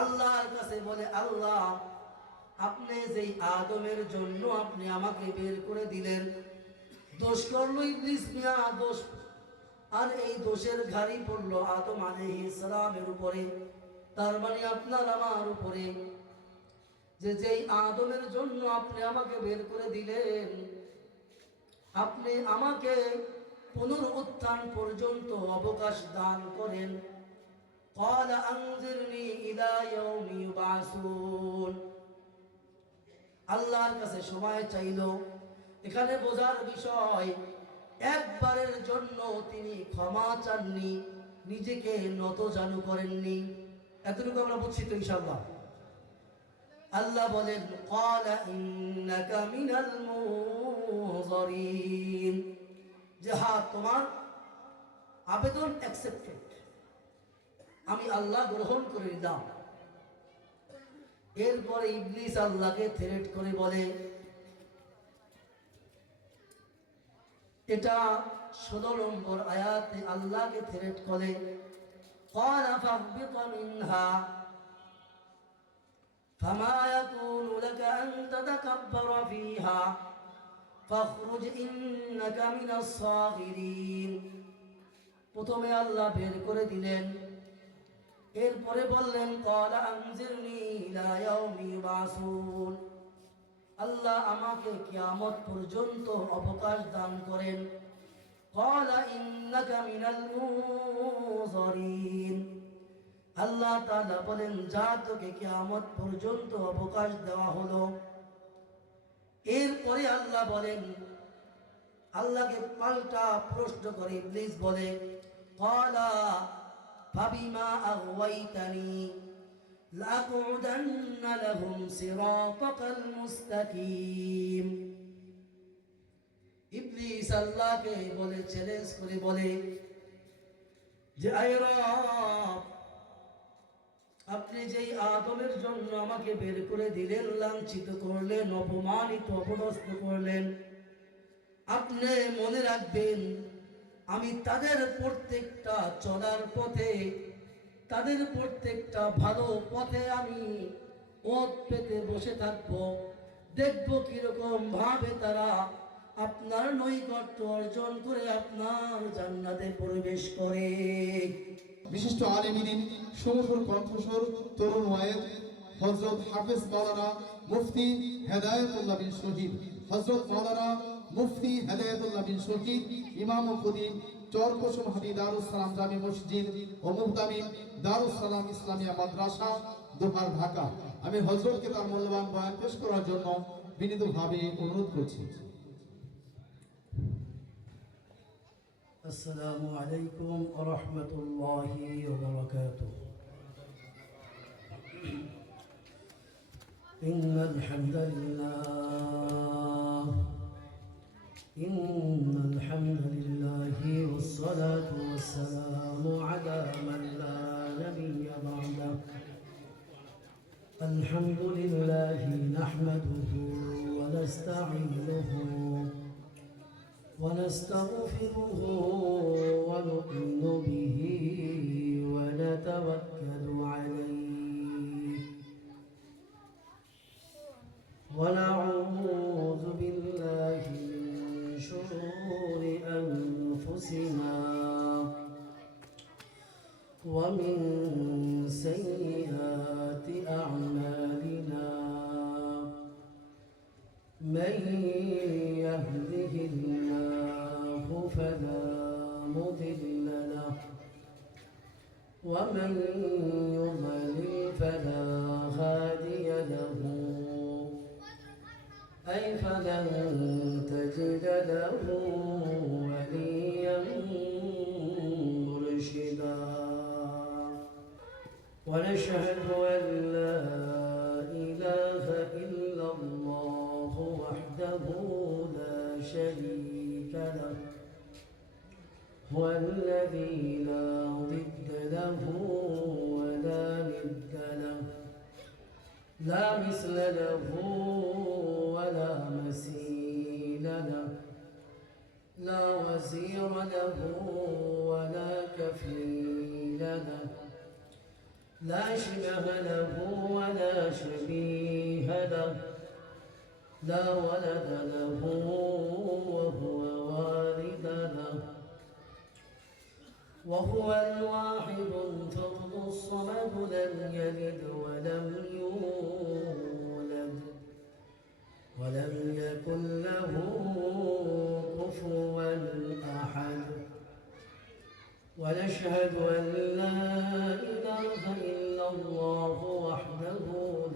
আল্লাহর কাছে বলে, আল্লাহ আপনি যেই আদমের জন্য আপনি আমাকে বের করে দিলেন, দোষ করলো ইবলিস মিয়া, দোষ, আর এই দোষের ঘাড়ি পড়লো আদম আলাইহিস সালামের উপরে, তার মানে আপনার আমার উপরে। যেই আদমের জন্য আপনি আমাকে বের করে দিলেন, আপনি আমাকে পুনরুত্থান পর্যন্ত অবকাশ দান করেন। قال أنظرني إلى يوم يبعثون। আল্লাহর কাছে সময় চাইলো। এখানে বোঝার বিষয়, একবারের জন্য তিনি ক্ষমা চাননি, নিজেকে নতজানু করেননি। এতটুকু আমরা বুঝছি তো ইনশাআল্লাহ? আল্লাহ বলেন, قال إنك من المنظرين, যে হ্যাঁ তোমার আবেদন অ্যাকসেপ্টেড, আমি আল্লাহ গ্রহণ করে নিলাম। এরপরে ইবলিস আল্লাহকে থ্রেট করে বলে, এটা 16 নম্বর আয়াতে আল্লাহকে থ্রেট করে, قال فاهبط منها فما يكون لك أن تتكبر فيها فاخرج إنك من الصاغرين। প্রথমে আল্লাহ বের করে দিলেন, এরপরে বললেন قال أنظرني إلى يوم يبعثون, আল্লাহ আমাকে কিয়ামত পর্যন্ত অবকাশ দান করেন। قال إنك من المنظرين, আল্লাহ তাআলা বলেন, যা তোকে কিয়ামত পর্যন্ত অবকাশ দেওয়া হলো। এরপরে আল্লাহ বলেন, আল্লাহকে পাল্টা প্রশ্ন করে ইবলিস বলে, قال فبما أغويتني لأقعدن لهم صراطك المستقيم। ইবলিস আল্লাহকে বলে, চ্যালেঞ্জ করে বলে যে আয় রব, আপনি যেই আদমের জন্য আমাকে বের করে দিলেন, লাঞ্ছিত করলেন, অপমানিত অপদস্থ করলেন, আপনি মনে রাখবেন আমি তাদের প্রত্যেকটা চলার পথে, তাদের প্রত্যেকটা ভালো পথে আমি ওত পেতে বসে থাকবো, দেখবো কিরকম ভাবে তারা আপনার নৈকট্য অর্জন করে আপনার জান্নাতে প্রবেশ করে। বিশিষ্ট আলেম দ্বীন, সুমধুর কণ্ঠস্বর, তরুণ ওয়ায়েজ হযরত হাফেজ মাওলানা মুফতি হেদায়েতুল্লাহ বিন শহীদ, হযরত মাওলানা মুফতি হেদায়েতুল্লাহ বিন শহীদ, ইমাম ও খতিব চরকসম হাদি দারুস সালাম জামি মসজিদ ও মুহতামিম দারুস সালাম ইসলামিয়া মাদ্রাসা, দোহার, ঢাকা। আমি হযরতকে তার মূল্যবান বয়ান পেশ করার জন্য বিনীতভাবে অনুরোধ করছি। আসসালামু আলাইকুম ওয়া রাহমাতুল্লাহি ওয়া বারাকাতুহু। ইন্নাল হামদালিল্লাহ ওয়াস সালাতু ওয়াস সালামু আলা মান লা নাবিয়্যা বা'দাহু। আলহামদুলিল্লাহি নাহমাদুহু ওয়া নাস্তাঈনুহু ونستغفره ونؤمن به ونتوكل عليه ونعوذ بالله من شرور أنفسنا ومن سيئات أعمالنا، من يهده الله فلا مضل له ومن يضلل فلا هادي له، أي فلن تجد له وليا مرشدا. ونشهد أن لا إله إلا الله وحده لا شريك له، هو الذي لا ضد له ولا ند له، لا مثل له ولا مثيل له، لا وزير له ولا كفيل له، لا شبه له ولا شبيه له لا ولد له وهو والد له وهو الواحد الفرد الصمد لم يلد ولم يولد ولم يكن له كفوا أحد ونشهد أن لا إله إلا الله وحده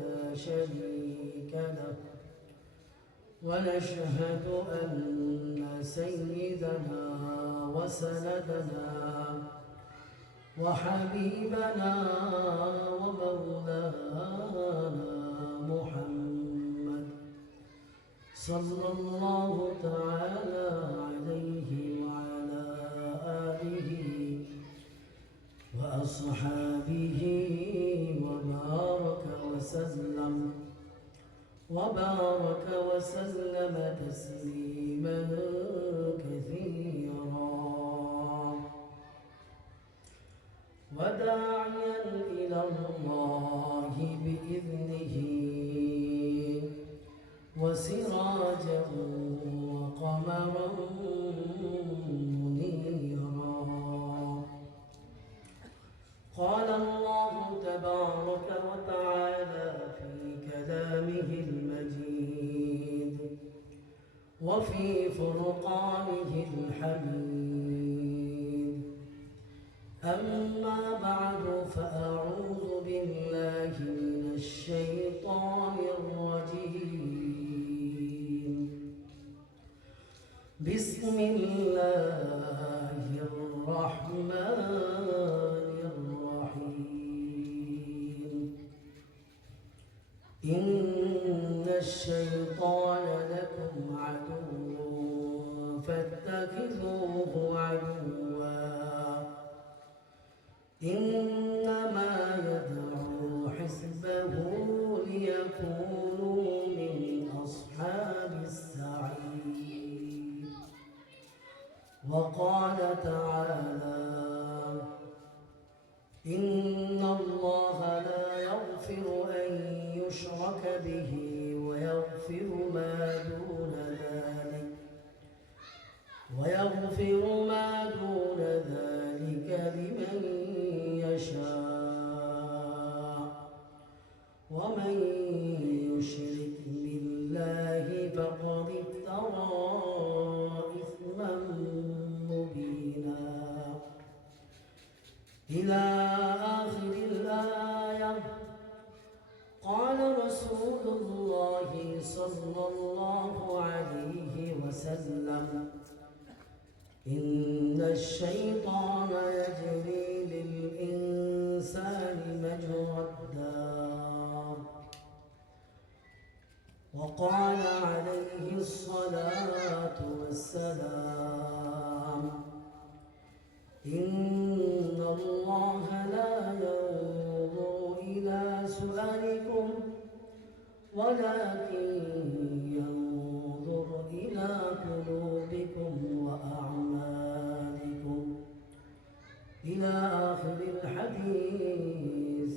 لا شريك له ونشهد أن سيدنا وسندنا وحبيبنا ومولانا محمد صلى الله تعالى عليه وعلى آله وأصحابه وبارك وسلم تسليما كثيرا وداعيا إلى الله بإذنه وسراجا وقمرا منيرا قال الله تبارك وتعالى في كلامه المجيد وفي فرقانه الحميد أما بعد فأعوذ بالله من الشيطان الرجيم بسم الله الرحمن الرحيم إن الشيطان لكم عدو فاتخذوه عدوا إنما يدعو حزبه ليكونوا من أصحاب السعير وقال تعالى إن الله لا يغفر أن يشرك به ويغفر ما دون ذلك لمن يشاء ومن يشرك بالله فقد افترى إثما مبينا إلى آخر الآية. قال رسول الله صلى الله عليه وسلم إن الشيطان يجري للإنسان مجرى الدار وقال عليه الصلاة والسلام إن الله لا ينظر إلى سؤالكم ولكن ينظر إلى قلوبكم وأعمالكم إلى آخر الحديث.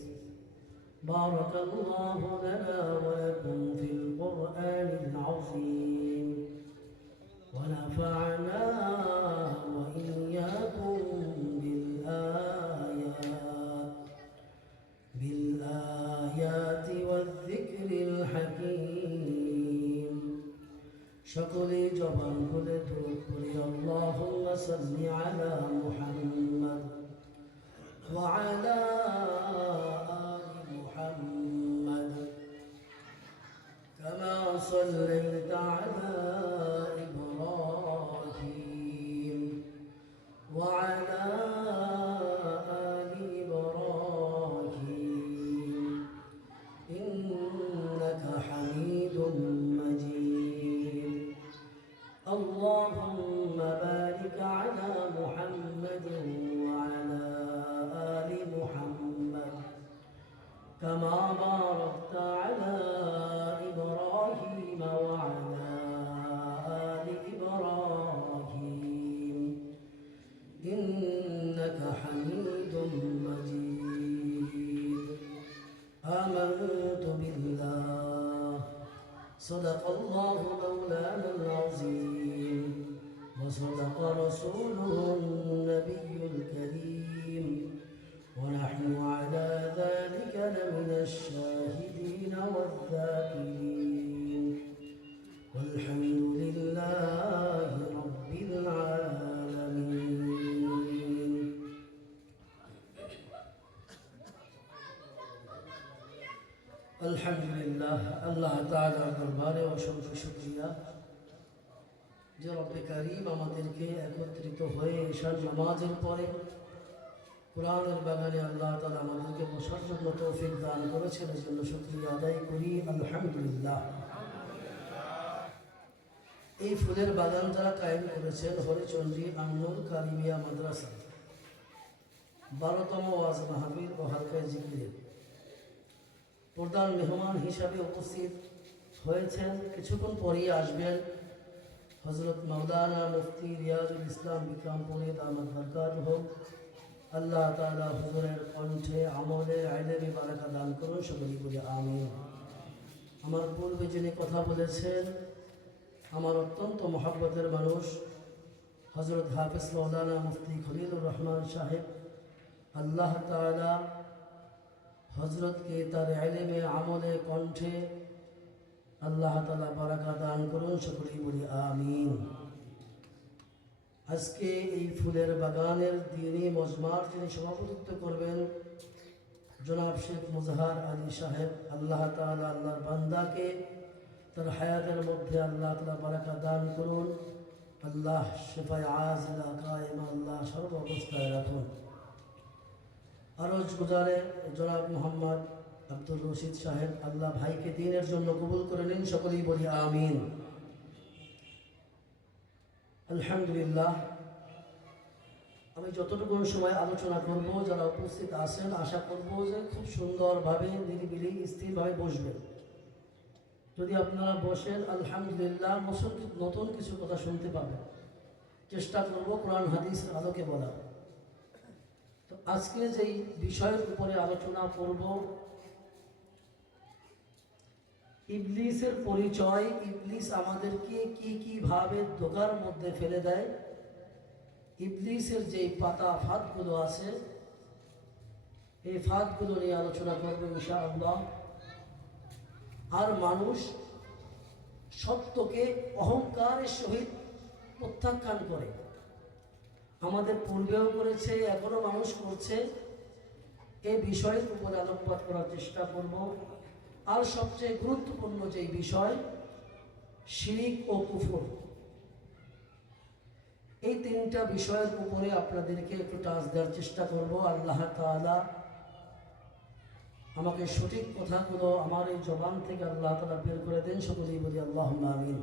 بارك الله لنا ولكم في القرآن العظيم ونفعنا وإياكم بالآيات والذكر الحكيم. সকলে জবান খুলে দরুদ পড়ি আল্লাহুম্মা সাল্লি আলা মুহাম্মদ ওয়া আলা আলি মুহাম্মদ কামা সাল্লাইতা আলা ইব্রাহিম ওয়া আলা আলি ইব্রাহিম ইন্নাকা হামিদুম اللهم بارك على محمد وعلى آل محمد كما باركت على إبراهيم وعلى آل إبراهيم إنك حميد مجيد. آمنت بالله صدق الله مولانا العظيم وصدق رسوله النبي الكريم ونحن على ذلك لمن الشاهدين والذاكرين والحمد لله رب العالمين الحمد لله الله تعالى দরবারে অসংখ্য শুকরিয়া যে রব্বে কারীম আমাদেরকে একত্রিত হয়ে ঈশার নামাজের পরে কোরআনের বাগানে আল্লাহ তাআলা আমাদেরকে বসার জন্য তৌফিক দান করেছেন এর জন্য শুকরিয়া আদায় করি আলহামদুলিল্লাহ। এই ফুলের বাগান যারা কায়েম করেছেন হরিচন্ডী আন্নুর কারিমিয়া মাদ্রাসা 12তম ওয়াজ মাহফিল ও হালকায় জিকিরের প্রধান মেহমান হিসাবে উপস্থিত হয়েছেন, কিছুক্ষণ পরেই আসবেন হযরত মাওলানা মুফতি রিয়াজুল ইসলাম বিক্রমপুরী দামাত বরকাতুহ। আল্লাহ তাআলা হুজুরের কণ্ঠে আমলে ইলমে বারাকা দান করুন, সকলেই বলি আমিন। আমার পূর্বে যিনি কথা বলেছেন আমার অত্যন্ত মহব্বতের মানুষ হযরত হাফেজ মাওলানা মুফতি খলিলুর রহমান সাহেব, আল্লাহ তাআলা হযরতকে তার ইলমে আমলে কণ্ঠে আল্লাহ তাআলা বারাকা দান করুন, সকলেই বলি আমিন। আজকে এই ফুলের বাগানের দিনী মজমার যিনি সভাপতিত্ব করবেন জনাব শেখ মুজহার আলী সাহেব, আল্লাহ তাআলা আল্লাহর বান্দাকে তার হায়াতের মধ্যে আল্লাহ তাআলা বারাকা দান করুন, আল্লাহ শিফায়ে আজিলা কায়েমা আল্লাহ সর্ব অবস্থায় রাখুন। আরজ গুজারে জনাব মোহাম্মদ আব্দুর রশিদ সাহেব, আল্লাহ ভাইকে দ্বীনের জন্য কবুল করে নিন, সকলেই বলি আমিন। আলহামদুলিল্লাহ, আমি যতটুকু সময় আলোচনা করব যারা উপস্থিত আছেন আশা করব যে খুব সুন্দরভাবে নিরিবিলি স্থিরভাবে বসবেন। যদি আপনারা বসেন আলহামদুলিল্লাহ নতুন কিছু কথা শুনতে পাবেন। চেষ্টা করব কোরআন হাদিসের আলোকে বলা। তো আজকে যেই বিষয়ের উপরে আলোচনা করব ইবলিসের পরিচয়, ইবলিস আমাদেরকে কি ভাবে ধোঁকার মধ্যে ফেলে দেয়, ইবলিসের যেই পাতা ফাঁদগুলো আছে এই ফাঁদগুলো নিয়ে আলোচনা করবো ইনশাআল্লাহ। আর মানুষ সত্যকে অহংকারের সহিত প্রত্যাখ্যান করে, আমাদের পূর্বেও করেছে এখনো মানুষ করছে। এই বিষয়ের উপরে আলোকপাত করার চেষ্টা করব। আর সবচেয়ে গুরুত্বপূর্ণ যেই বিষয় শিরক ও কুফর, এই তিনটা বিষয়ের উপরে আপনাদেরকে একটু টাচ দেওয়ার চেষ্টা করব। আল্লাহ তাআলা আমাকে সঠিক কথাগুলো আমার এই জবান থেকে আল্লাহ তাআলা বের করে দেন, সকলেই বলি আল্লাহুম্মা আমিন।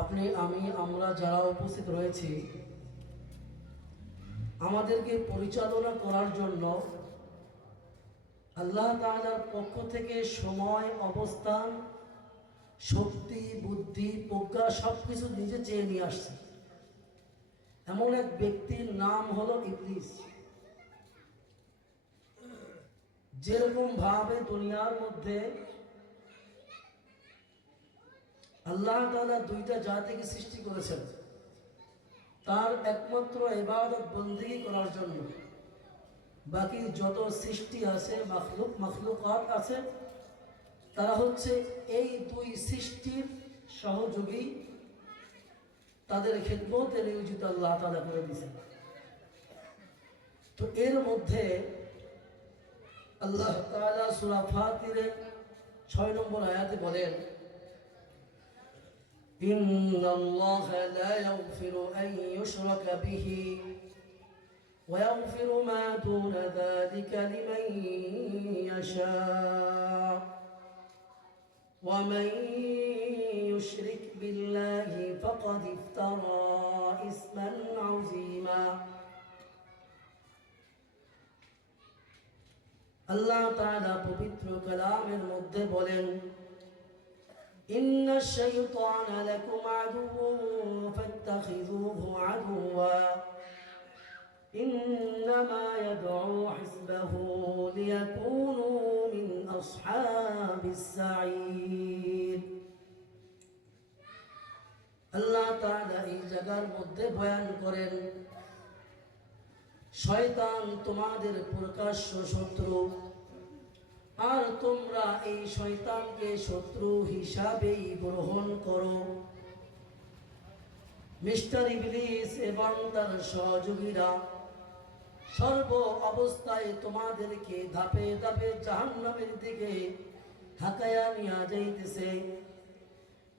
আপনি আমরা যারা উপস্থিত রয়েছি আমাদেরকে পরিচালনা করার জন্য আল্লাহ তাআলার পক্ষ থেকে সময়, অবস্থান, শক্তি, বুদ্ধি, প্রজ্ঞা সবকিছু নিজে চেয়ে নিয়ে আসছে। এমন এক ব্যক্তির নাম হলো ইবলিস। যেরকম ভাবে দুনিয়ার মধ্যে আল্লাহ তাআলা দুইটা জাতিকে সৃষ্টি করেছেন তার একমাত্র ইবাদত বন্দেগী করার জন্য, বাকি যত সৃষ্টি আছে মাখলুকাত আছে তারা হচ্ছে এই দুই সৃষ্টির সহযোগী, তাদের খিদমতে নিয়োজিত আল্লাহ তাআলা করে দিয়েছেন। তো এর মধ্যে আল্লাহ তাআলা সূরা ফাতিরের 6 নম্বর আয়াতে বলেন, ইন্নাল্লাহা লা ইয়াগফিরু আন ইউশরাকা বিহি ওয়া ইয়াগফিরু মা দুনা যালিকা লিমান ইয়াশা ওয়া মান ইউশরিক বিল্লাহি ফাকাদ ইফতারা ইসমান আযীমা। আল্লাহ তাআলা পবিত্র কালামের মধ্যে বলেন, ইন্নাশ শাইতানা লাকুম আদুউন ফাত্তাখিযুহু আদুওয়া إنما يدعو حزبه ليكونوا من أصحاب السعير আল্লাহ তাআলা এই জায়গার মধ্যে বয়ান করেন শয়তান তোমাদের প্রকাশ্য শত্রু আর তোমরা এই শয়তানকে শত্রু হিসাবেই গ্রহণ করো মিস্টার ইবলিস এবং তার সহযোগীরা সর্ব অবস্থায় তোমাদেরকে ধাপে ধাপে জাহান্নামের দিকে হাঁকায়া নিয়ে যাইতেছে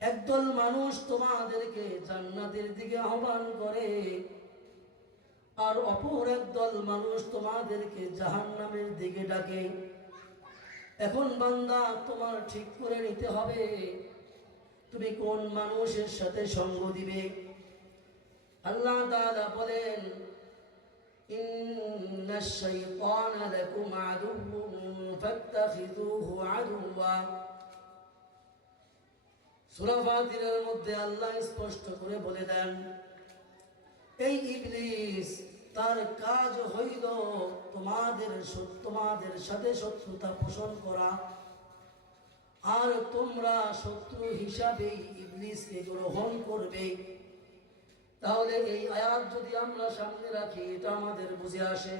একদল মানুষ তোমাদেরকে জান্নাতের দিকে আহ্বান করে আর অপর একদল মানুষ তোমাদেরকে জাহান্নামের দিকে ডাকে এখন বান্দা তোমার ঠিক করে নিতে হবে তুমি কোন মানুষের সাথে সঙ্গ দিবে আল্লাহ তাআলা বলেন ইন্নাশ শাইতানা লাকুম আদুউন ফাত্তাখিযুহু আদুওয়া সূরা ফাতিরের মধ্যে আল্লাহ স্পষ্ট করে বলে দেন এই ইবলিস তার কাজ হইল তোমাদের সাথে শত্রুতা পোষণ করা আর তোমরা শত্রু হিসাবে ইবলিসকে গ্রহণ করবে তাহলে এই আয়াত যদি আমরা সামনে রাখি এটা আমাদের বুঝে আসে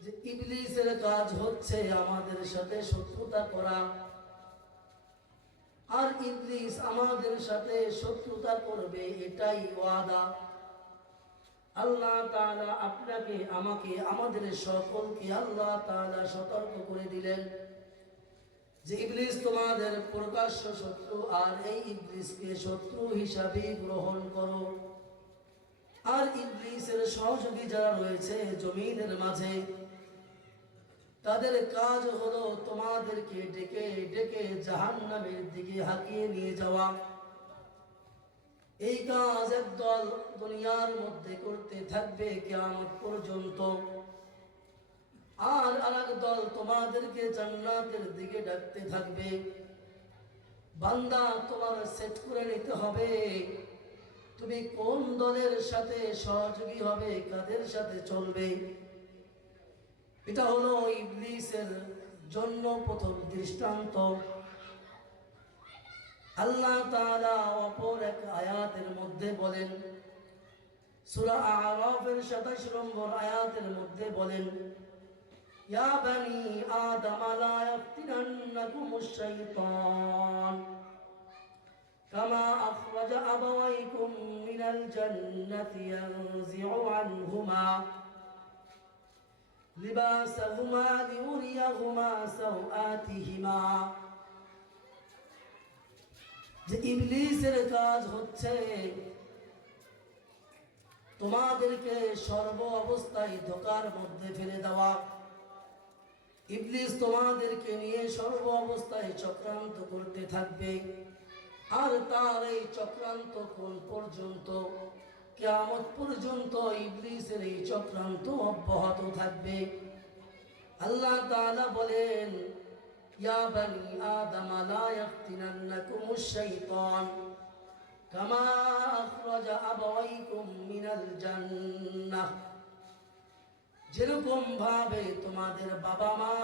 যে ইবলিসের কাজ হচ্ছে আমাদের সাথে শত্রুতা করা আর ইবলিস আমাদের সাথে শত্রুতা করবে এটাই ওয়াদা আল্লাহ তাআলা আপনাকে আমাকে আমাদের সকলকে আল্লাহ তাআলা সতর্ক করে দিলেন যে ইবলিস তোমাদের প্রকাশ্য শত্রু আর এই ইবলিসকে শত্রু হিসাবে গ্রহণ করো আর ইবলিসের সহযোগী যারা রয়েছে জমিনের মাঝে তাদের কাজ হলো তোমাদেরকে ডেকে ডেকে জাহান্নামের দিকে হাঁকিয়ে নিয়ে যাওয়া এই কাজ একদল দুনিয়ার মধ্যে করতে থাকবে কিয়ামত পর্যন্ত আর আরেক দল তোমাদেরকে জান্নাতের দিকে ডাকতে থাকবে বান্দা তোমার সেট করে নিতে হবে তুমি কোন দলের সাথে সহযোগী হবে কাদের সাথে চলবে এটা হলো ইবলিসের জন্য প্রথম দৃষ্টান্ত আল্লাহ তাআলা অপর এক আয়াতের মধ্যে বলেন সূরা আরাফের 27 নম্বর আয়াতের মধ্যে বলেন ইয়া বনি আদম লা ইয়াফতিনান্নাকুমুশ শাইতান কামা আখরাজা আবাওয়াইকুম মিনাল জান্নাতি ইয়ানজি'ু আনহুমা লিবাসাহুমা লিউরিয়াহুমা সাওআতিহিমা যে ইবলিসের কাজ হচ্ছে তোমাদেরকে সর্ব অবস্থায় ধোঁকার মধ্যে ফেলে দেওয়া ইবলিস তোমাদেরকে নিয়ে সর্ব অবস্থায় চক্রান্ত করতে থাকবে আর তার এই চক্রান্ত কোন পর্যন্ত কিয়ামত পর্যন্ত ইবলিসের এই চক্রান্ত অব্যাহত থাকবে আল্লাহ তাআলা বলেন ইয়া বনি আদম লা ইয়াফতিনান্নাকুমুশ শাইতান কামা আখরাজা আবাওয়াইকুম মিনাল জান্নাহ যেরকম ভাবে তোমাদের বাবা মা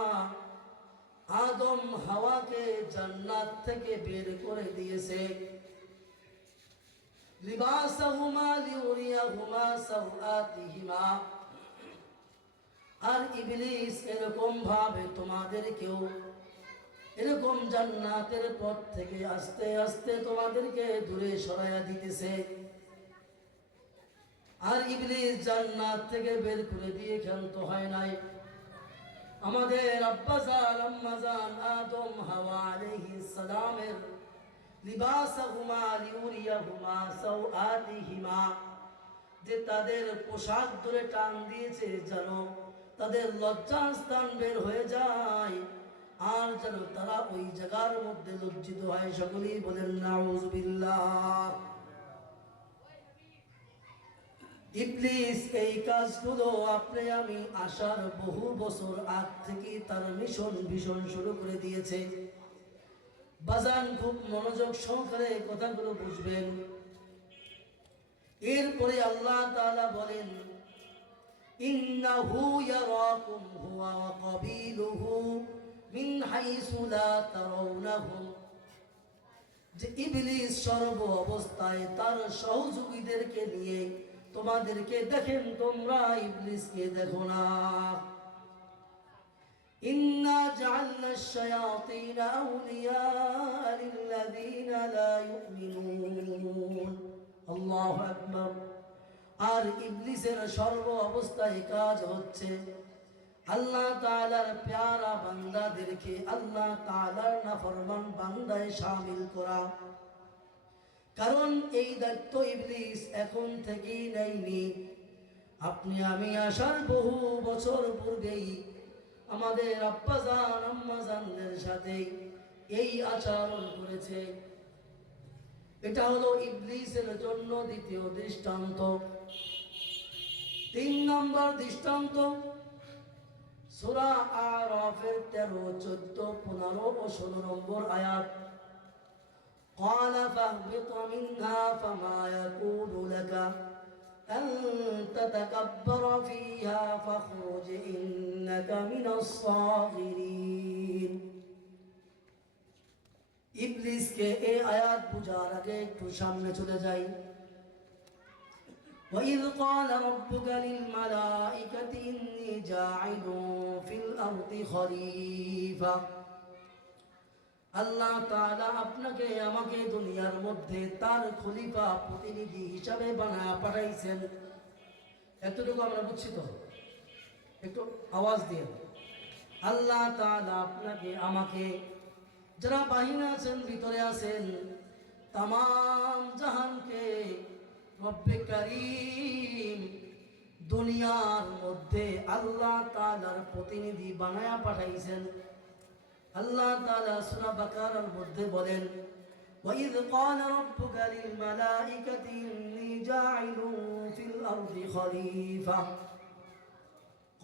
আদম হাওয়াকে জান্নাত থেকে বের করে দিয়েছে লিবাসাহুমা লিউরিয়াহুমা সাওআতিহিমা আর ইবলিস এরকম ভাবে তোমাদেরকেও এরকম জান্নাতের পথ থেকে আস্তে আস্তে তোমাদেরকে দূরে সরাইয়া দিতেছে আর ইবলিস জান্নাত থেকে বের করে দিয়ে ক্ষান্ত হয় নাই আমাদের আব্বাজান আম্মাজান আদম হাওয়া আলাইহিস সালামের লিবাসাহুমা লিউরিয়াহুমা সাওআতিহিমা যে তাদের পোশাক ধরে টান দিয়েছে যেন তাদের লজ্জাস্থান বের হয়ে যায় আর যেন তারা ওই জায়গার মধ্যে লজ্জিত হয় সকলেই বলেন নাউযুবিল্লাহ ইবলিস এই কাজগুলো আপনি আমি আসার বহু বছর আগ থেকে তার মিশন ভীষণ শুরু করে দিয়েছে বাজান খুব মনোযোগ সহকারে কথাগুলো বুঝবেন এরপরে আল্লাহ তাআলা বলেন ইন্নাহু ইয়ারাকুম হুয়া ওয়া কাবিলুহু মিন হাইসু লা তারাউনাহুম, যে ইবলিস সর্ব অবস্থায় তার সহযোগীদেরকে নিয়ে তোমাদেরকে দেখেন, তোমরা ইবলিসকে দেখো না। ইন্না জাআলনা আশ-শায়াতিনা আউলিয়া লিল্লাযীনা লা ইউমিনুন। আল্লাহু আকবার। আর ইবলিসের সর্ব অবস্থায় কাজ হচ্ছে আল্লাহ তাআলার প্যারা বান্দাদেরকে আল্লাহ তাআলার নাফরমান বান্দায় শামিল করা। কারণ এই দায়িত্ব ইবলিস এখন থেকেই নেয়নি। আপনি আমি আসার বহু বছর পূর্বেই আমাদের আব্বাজান আম্মাজানদের সাথে এই আচরণ করেছে। এটা হলো ইবলিসের জন্য দ্বিতীয় দৃষ্টান্ত। 3 নম্বর দৃষ্টান্ত সূরা আরাফের 13, 14, 15 ও 16 নম্বর আয়াত। قال فاهبط منها فما يكون لك أن تتكبر فيها فاخرج إنك من الصاغرين। ইবলিসকে এই আয়াত বুঝার আগে একটু সামনে চলে যাই। وإذ قال ربك للملائكة إني جاعل في الأرض خليفة। আল্লাহ তাআলা আপনাকে আমাকে দুনিয়ার মধ্যে তার খলিফা প্রতিনিধি হিসাবে বানায়া পাঠাইছেন। এতটুকু আমরা বুঝছি তো? একটু আওয়াজ দিয়ে আল্লাহ তাআলা আপনাকে আমাকে, যারা বাহিরে আছেন ভিতরে আছেন, তামাম জাহানকে রব্বে কারীম দুনিয়ার মধ্যে আল্লাহ তাআলার প্রতিনিধি বানায়া পাঠাইছেন। আল্লাহ তাআলা সূরা বাকারার মধ্যে বলেন, وَإِذْ قَالَ رَبُّكَ لِلْمَلَائِكَةِ إِنِّي جَاعِلٌ فِي الْأَرْضِ خَلِيفَةً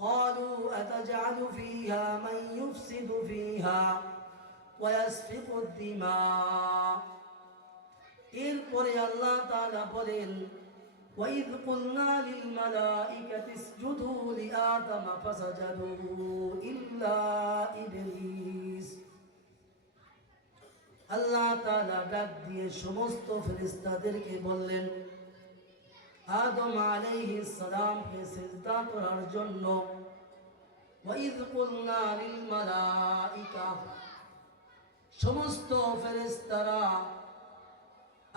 قَالُوا أَتَجْعَلُ فِيهَا مَن يُفْسِدُ فِيهَا وَيَسْفِكُ الدِّمَاءَ। এরপরে আল্লাহ তাআলা বলেন, وَإِذْ قُلْنَا لِلْمَلَائِكَةِ اسْجُدُوا لِآدَمَ فَسَجَدُوا إِلَّا إِبْلِيسَ। আল্লাহ তাআলা ডাক দিয়ে সমস্ত ফেরেশতাদেরকে বললেন আদম আলাইহিস সালামকে সিজদা করার জন্য। وَإِذْ قُلْنَا لِلْمَلَائِكَةِ, সমস্ত ফেরেশতারা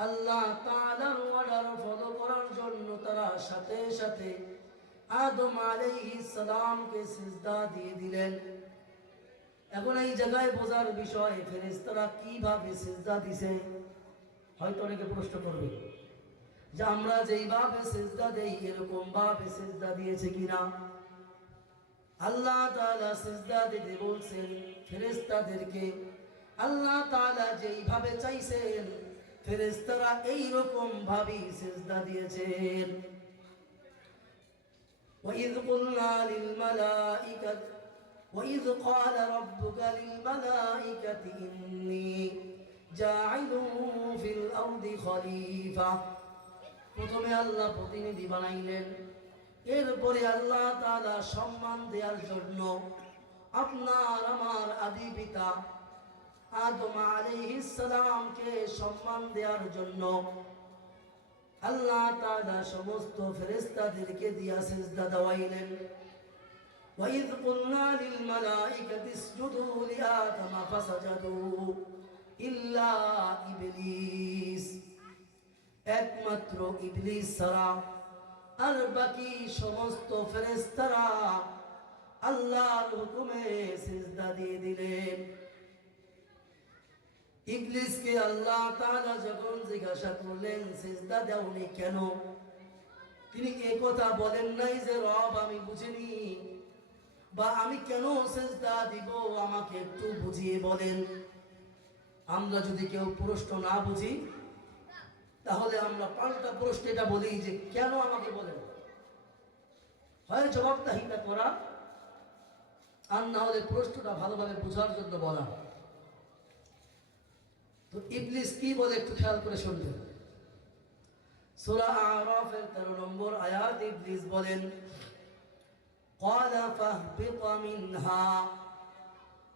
আল্লাহ তাআলার অর্ডার ফলো করার জন্য তারা সাথে সাথে আদম আলাইহিস সালামকে সিজদা দিয়ে দিলেন। এখন এই জায়গায় বোঝার বিষয় ফেরেশতারা কিভাবে সিজদা দিছে। হয়তো অনেকে প্রশ্ন করবে যে আমরা যেইভাবে সিজদা দেই এরকম ভাবে সিজদা দিয়েছে কিনা। আল্লাহ তাআলা সিজদা দিতে বলছেন ফেরেশতাদেরকে, আল্লাহ তাআলা যেইভাবে চাইছেন ফেরেশতারা এইরকম ভাবেই সিজদা দিয়েছেন। وَإِذْ قُلْنَا لِلْمَلَائِكَةِ وَإِذْ قَالَ رَبُّكَ لِلْمَلَائِكَةِ إِنِّي جَاعِلٌ فِي الْأَرْضِ خَلِيفَةً। প্রথমে আল্লাহ প্রতিনিধি বানাইলেন, এরপরে আল্লাহ তাআলা সম্মান দেওয়ার জন্য আপনার আমার আদি পিতা আদম আলাইহিস সালামকে সম্মান দেওয়ার জন্য আল্লাহ তাআলা সমস্ত ফেরেশতাদেরকে দিয়া সিজদা দেওয়াইলেন। وَإِذْ قُلْنَا لِلْمَلَائِكَةِ اسْجُدُوا لِآدَمَ فَسَجَدُوا إِلَّا إِبْلِيسَ। একমাত্র ইবলিস ছাড়া আর বাকি সমস্ত ফেরেশতারা আল্লাহর হুকুমে সিজদা দিয়ে দিলেন। ইবলিসকে আল্লাহ তাআলা যখন জিজ্ঞাসা করলেন সিজদা দাওনি কেন, তিনি এই কথা বলেন নাই যে রব আমি বুঝিনি বা আমি কেন সিজদা দিব আমাকে একটু বুঝিয়ে বলেন। আমরা যদি কেউ প্রশ্ন না বুঝি তাহলে আমরা পাল্টা প্রশ্ন এটা বলি যে কেন আমাকে বলেন, হয় জবাবদাহিতা করা আর না হলে প্রশ্নটা ভালোভাবে বোঝার জন্য বলা। তো ইবলিস কি বলে একটু খেয়াল করে শুনবেন। সূরা আরাফের 13 নম্বর আয়াত ইবলিস বলেন, قال فاهبط منها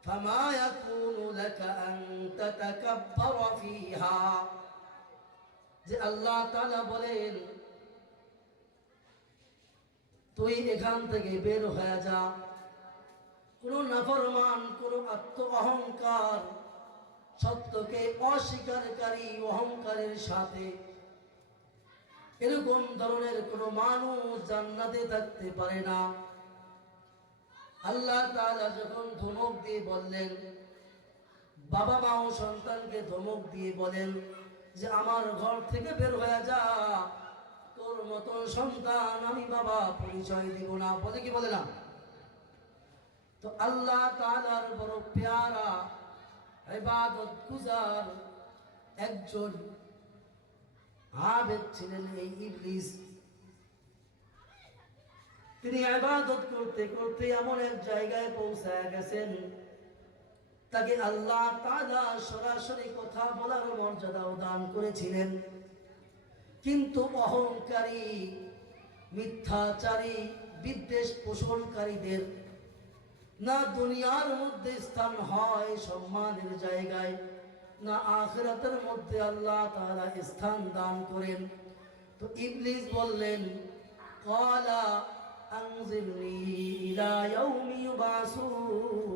فما يكون لك أن تتكبر فيها যে আল্লাহ তাআলা বলেন তুই এখান থেকে বের হয়ে যা। কোন নাফরমান, কোন আত্ম অহংকার, সত্যকে অস্বীকারী অহংকারের সাথে এরকম ধরনের কোন মানুষ জান্নাতে থাকতে পারে না। আল্লাহ তাআলা যখন ধমক দিয়ে বললেন, বাবা মাও সন্তানকে ধমক দিয়ে বলেন যে আমার ঘর থেকে বের হয়ে যা, তোর মতন সন্তান আমি বাবা পরিচয় দিব না, বলে কি বলে না? তো আল্লাহ তাআলার বড় পেয়ারা ইবাদত গুজার একজন আবেদ ছিলেন এই ইবলিস। তিনি ইবাদত করতে করতে এমন এক জায়গায় পৌঁছায় গেছেন, তাকে আল্লাহ তাআলা সরাসরি কথা বলার মর্যাদাও দান করেছিলেন, কিন্তু অহংকারী, মিথ্যাচারী, বিদ্বেষ পোষণকারীদের না দুনিয়ার মধ্যে স্থান হয় সম্মানের জায়গায়, না আখিরাতের মধ্যে আল্লাহ তাআলা স্থান দান করেন। তো ইবলিস বললেন, ক্বালা আনজিরনি ইলা ইয়াউমি ইউবাসুন,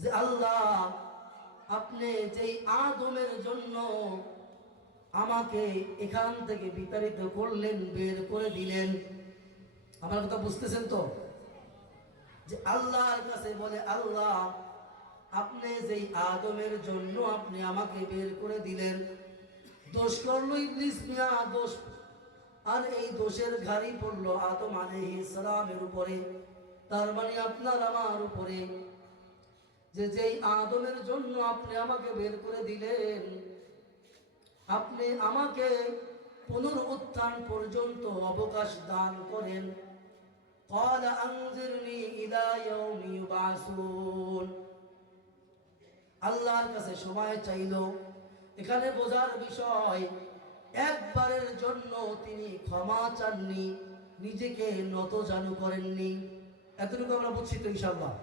যে আল্লাহ আপনি যেই আদমের জন্য আমাকে এখান থেকে বিতাড়িত করলেন, বের করে দিলেন, আমার কথা বুঝতেছেন তো? যে আল্লাহর কাছে বলে, আল্লাহ আপনি যেই আদমের জন্য আপনি আমাকে বের করে দিলেন, দোষ করলো ইবলিস মিয়া, দোষ, আর এই দোষের ঘাড়ি পড়লো আদম আলাইহিস সালামের উপরে, তার মানে আপনার আমার উপরে। যে যেই আদমের জন্য আপনি আমাকে বের করে দিলেন, আপনি আমাকে পুনরুত্থান পর্যন্ত অবকাশ দান করেন। ক্বালা আনজিরনি ইলা ইয়াউমি ইউবাসুন, আল্লাহর কাছে সময় চাইল। এখানে বোঝার বিষয়, একবারের জন্য তিনি ক্ষমা চাননি, নিজেকে নতজানু করেননি। এতটুকু আমরা বুঝছি তো ইনশাআল্লাহ?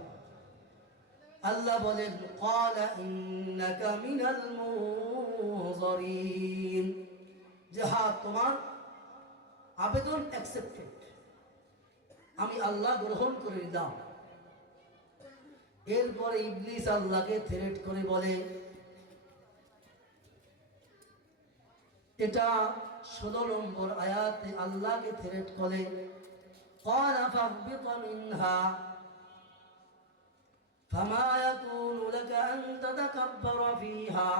আল্লাহ বলেন, ক্বালা ইন্নাকা মিনাল মুনজারিন, যে হ্যাঁ তোমার আবেদন অ্যাকসেপ্টেড, আমি আল্লাহ গ্রহণ করে নিলাম। এরপরে ইবলিস আল্লাহকে থ্রেট করে বলে, এটা 16 নম্বর আয়াতে আল্লাহকে থ্রেট করে, ক্বালা ফাহবিত মিনহা ফামা ইয়াকুনু লাকা আন তাতাকাব্বারা ফীহা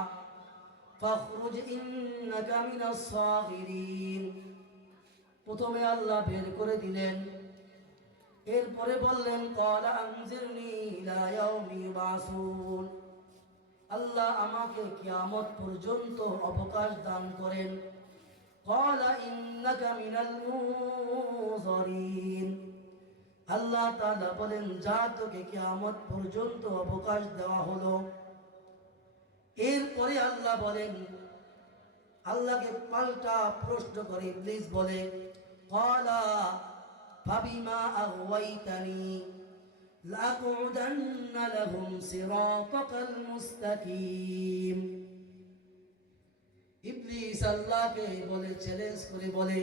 ফাখরুজ ইন্নাকা মিনাস সাগিরিন। প্রথমে আল্লাহ বের করে দিলেন, এরপরে বললেন, ক্বালা আনজিরনি ইলা ইয়াউমি ইউবাসুন, আল্লাহ আমাকে কিয়ামত পর্যন্ত অবকাশ দান করেন। ক্বালা ইন্নাকা মিনাল মুনজারিন, আল্লাহ তাআলা বলেন, যা তোকে কিয়ামত পর্যন্ত অবকাশ দেওয়া হলো। এরপরে আল্লাহ বলেন, আল্লাহকে পাল্টা প্রশ্ন করে ইবলিস বলে, ক্বালা ফাবিমা আগওয়াইতানি লাকুদান্না লাহুম সিরাতাকাল মুস্তাকিম। ইবলিস আল্লাহকে বলে, চ্যালেঞ্জ করে বলে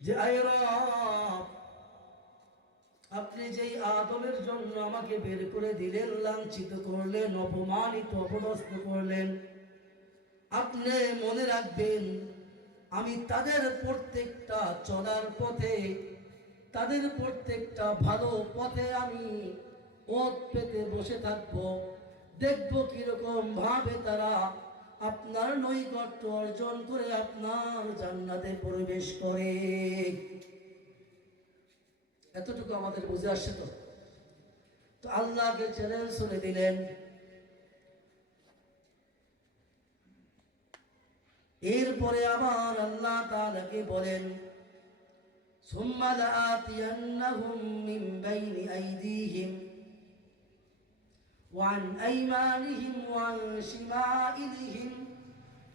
যে আয় রব, আপনি যেই আদমের জন্য আমাকে বের করে দিলেন, লাঞ্ছিত করলেন, অপমানিত অপদস্থ করলেন, আপনি মনে রাখবেন আমি তাদের প্রত্যেকটা চলার পথে, তাদের প্রত্যেকটা ভালো পথে আমি ওত পেতে বসে থাকবো, দেখবো কিরকম ভাবে তারা আপনার নৈকট্য অর্জন করে আপনার জান্নাতে প্রবেশ করে। এতটুকু আমাদের বুঝে আসছে তো? তো আল্লাহকে চ্যালেঞ্জ করে দিলেন। এরপরে আবার আল্লাহ তাআলাকে বলেন, সুম্মা লাআতিয়ান্নাহুম মিন বাইনি আইদিহিম ওয়া আন আইমানিহিম ওয়া আন শিমাইলিহিম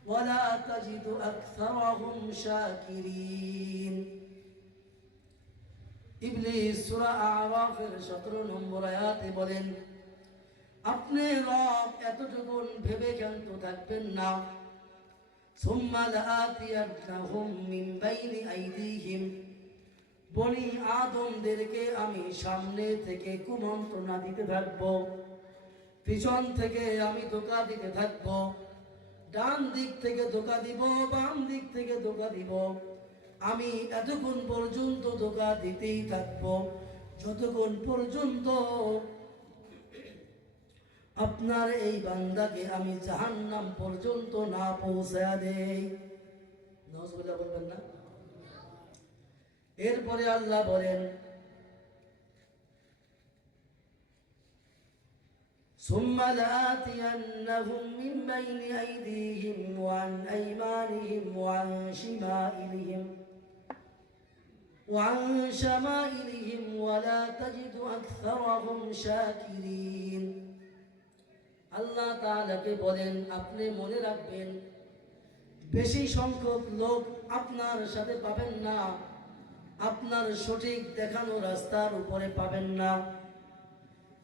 ولا تجد أكثرهم شاكرين ইবলিস সূরা আরাফের 17 নম্বর আয়াতে বলেন, আপনি রব এতটুকুন ভেবে ক্ষান্ত থাকবেন না। সুম্মা লাআতিয়ান্নাহুম মিন বাইনি আইদিহিম, বনি আদমদেরকে আমি সামনে থেকে কুমন্ত্রণা দিতে থাকব, পিছন থেকে আমি ধোঁকা দিতে থাকব, ডান দিক থেকে ধোঁকা দিব, বাম দিক থেকে ধোঁকা দিব। আমি এতক্ষণ পর্যন্ত ধোঁকা দিতেই থাকব যতক্ষণ পর্যন্ত আপনার এই বান্দাকে আমি জাহান্নাম পর্যন্ত না পৌঁছায়া দেই। নাউজুবিল্লাহ বলবেন না? এরপরে আল্লাহ বলেন, সুম্মা লাআতিয়ান্নাহুম মিন বাইনি আইদিহিম ওয়া আন আইমানিহিম ওয়া আন শিমাইলিহিম وعن شمائلهم ولا تجد أكثرهم شاكرين। আল্লাহ তাআলাকে বলেন, আপনি মনে রাখবেন বেশি সংখ্যক লোক আপনার সাথে পাবেন না, আপনার সঠিক দেখানো রাস্তার উপরে পাবেন না।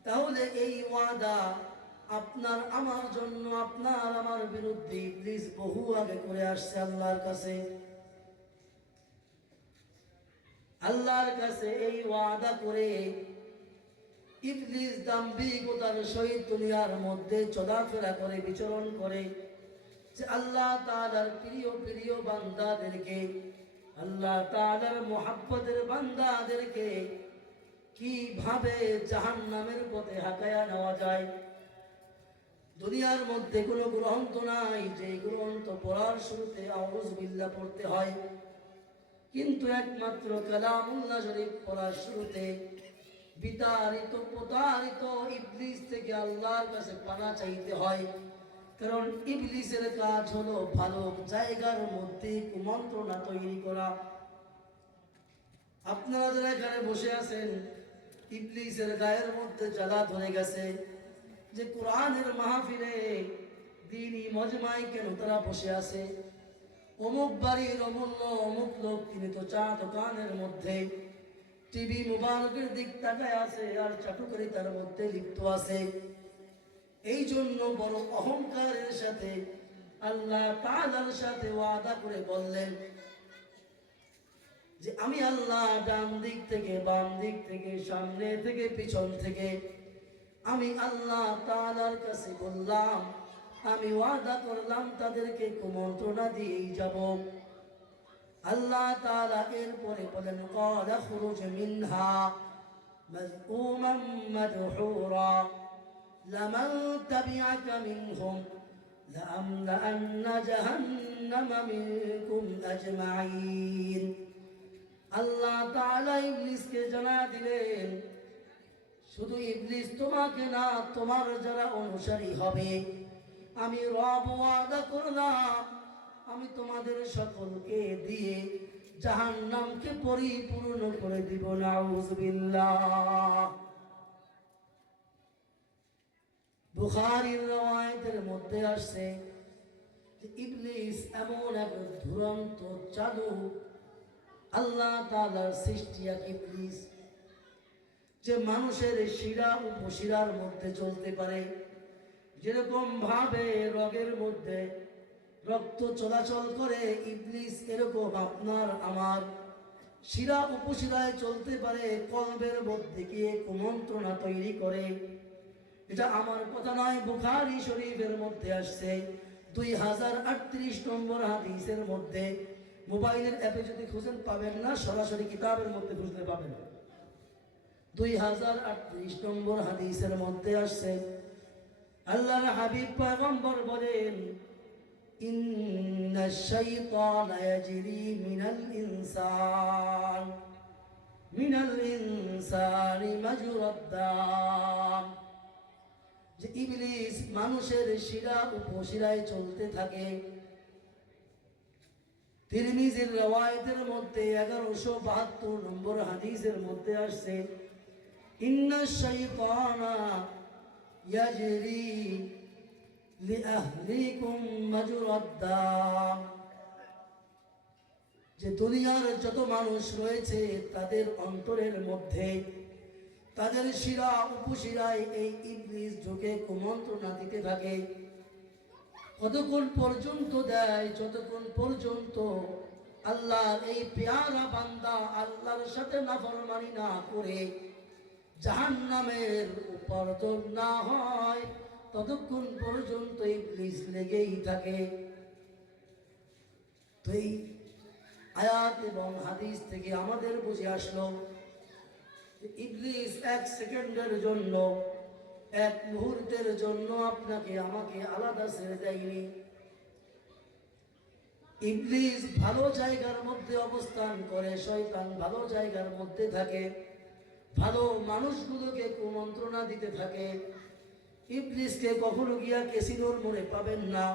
তাহলে এই ওয়াদা আপনার আমার জন্য, আপনার আমার বিরুদ্ধে ইবলিস বহু আগে করে আসছে আল্লাহর কাছে। আল্লাহর কাছে এই ওয়াদা করে ইবলিস দাম্ভিকতার সহিত দুনিয়ার মধ্যে চলাফেরা করে, বিচরণ করে, যে আল্লাহ তাআলার প্রিয় প্রিয় বান্দাদেরকে, আল্লাহ তাআলার মুহাব্বতের বান্দাদেরকে কিভাবে জাহান্নামের পথে হাঁকায়া নেওয়া যায়। দুনিয়ার মধ্যে কোনো গ্রন্থ নাই যে গ্রন্থ পড়ার শুরুতে আউযু বিল্লাহ পড়তে হয়, কিন্তু একমাত্র কালামুল্লাহ শরীফ পড়ার শুরুতে বিতাড়িত প্রতারিত ইবলিস থেকে আল্লাহর কাছে পানা চাইতে হয়। কারণ ইবলিসের কাজ হলো ভালো জায়গার মধ্যে কুমন্ত্রণা তৈরি করা। আপনারা যারা এখানে বসে আছেন, ইবলিসের গায়ের মধ্যে জ্বালা ধরে গেছে যে কোরআনের মাহফিলে দ্বীনি মজমায় কেন তারা বসে আছে। অমুক বাড়ির অমূল্য অমুক লোক, তিনি তো চা দোকানের মধ্যে টিভি মুবারকের দিক তাকায় আছে আর চাটুকারিতার মধ্যে লিপ্ত আছে। এই জন্য বড় অহংকারের সাথে আল্লাহ তাআলার সাথে ওয়াদা করে বললেন যে আমি আল্লাহ ডান দিক থেকে বাম দিক থেকে সামনে থেকে পিছন থেকে আমি আল্লাহ তাআলার কাছে বললাম, আমি ওয়াদা করলাম তাদেরকে কুমন্ত্রণা দিয়েই যাব। আল্লাহ তাআলা এরপরে বলেন, ক্বালা খুরুজ মিনহা মাযকুমান মাদহুরা লামান তাবিআকা মিনহুম লাআমলাআন্না জাহান্নামা মিনকুম আজমাইন। আল্লাহ তাআলা ইবলিসকে জানা দিলেন, শুধু ইবলিস তোমাকে না, তোমার যারা অনুসারী হবে, আমি রব ওয়াদা করলাম আমি তোমাদের সকলকে দিয়ে জাহান্নামকে পরিপূর্ণ করে দিব। নাউযুবিল্লাহ। বুখারীর রওয়ায়াতের মধ্যে আসছে যে ইবলিস এমন এক দুরন্ত চালু আল্লাহ তাআলার সৃষ্টি এক ইবলিস, যে মানুষের শিরা উপশিরার মধ্যে চলতে পারে। যেরকম ভাবে রগের মধ্যে রক্ত চলাচল করে, ইবলিস এরকম আপনার আমার শিরা উপশিরায় চলতে পারে, কলবের মধ্যে গিয়ে কুমন্ত্রণা তৈরি করে। এটা আমার কথা নয়, বুখারী শরীফের মধ্যে আসছে 2038 নম্বর হাদিসের মধ্যে। মোবাইলের অ্যাপে যদি খুঁজেন পাবেন না, সরাসরি কিতাবের মধ্যে খুঁজতে পাবেন। 2038 নম্বর হাদিসের মধ্যে আসছে, আল্লাহর হাবিব পয়গম্বর বলেন, ইন্নাশ শাইতানা ইয়াজরি মিনাল ইনসানি মাজরাদ দাম। যে ইবলিস মানুষের শিরা উপশিরায় চলতে থাকে। তিরমিজির রওয়ায়াতের মধ্যে 1172 নম্বর হাদিসের মধ্যে আসছে, ইন্নাশ শাইতানা ইয়াজরি লিআহলিকুম মাজরাদ দাম। যে দুনিয়ার যত মানুষ রয়েছে তাদের অন্তরের মধ্যে, তাদের শিরা উপশিরায় এই ইবলিস ঢুকে কুমন্ত্রণা দিতে থাকে। কতক্ষণ পর্যন্ত দেয়? যতক্ষণ পর্যন্ত আল্লাহর এই পেয়ারা বান্দা আল্লাহর সাথে নাফরমানি না করে জাহান্নামের উপার্জন না হয়, ততক্ষণ পর্যন্ত ইবলিস লেগেই থাকে। তো এই আয়াত এবং হাদিস থেকে আমাদের বুঝে আসলো ইবলিস এক সেকেন্ডের জন্য, এক মুহূর্তের জন্য আপনাকে আমাকে আলাদা ছেড়ে দেয়নি। ইবলিস ভালো জায়গার মধ্যে অবস্থান করে, শয়তান ভালো জায়গার মধ্যে থাকে, ভালো মানুষগুলোকে কুমন্ত্রণা দিতে থাকে। ইবলিসকে কখনো গিয়া ক্যাসিনোর মোড়ে পাবেন না,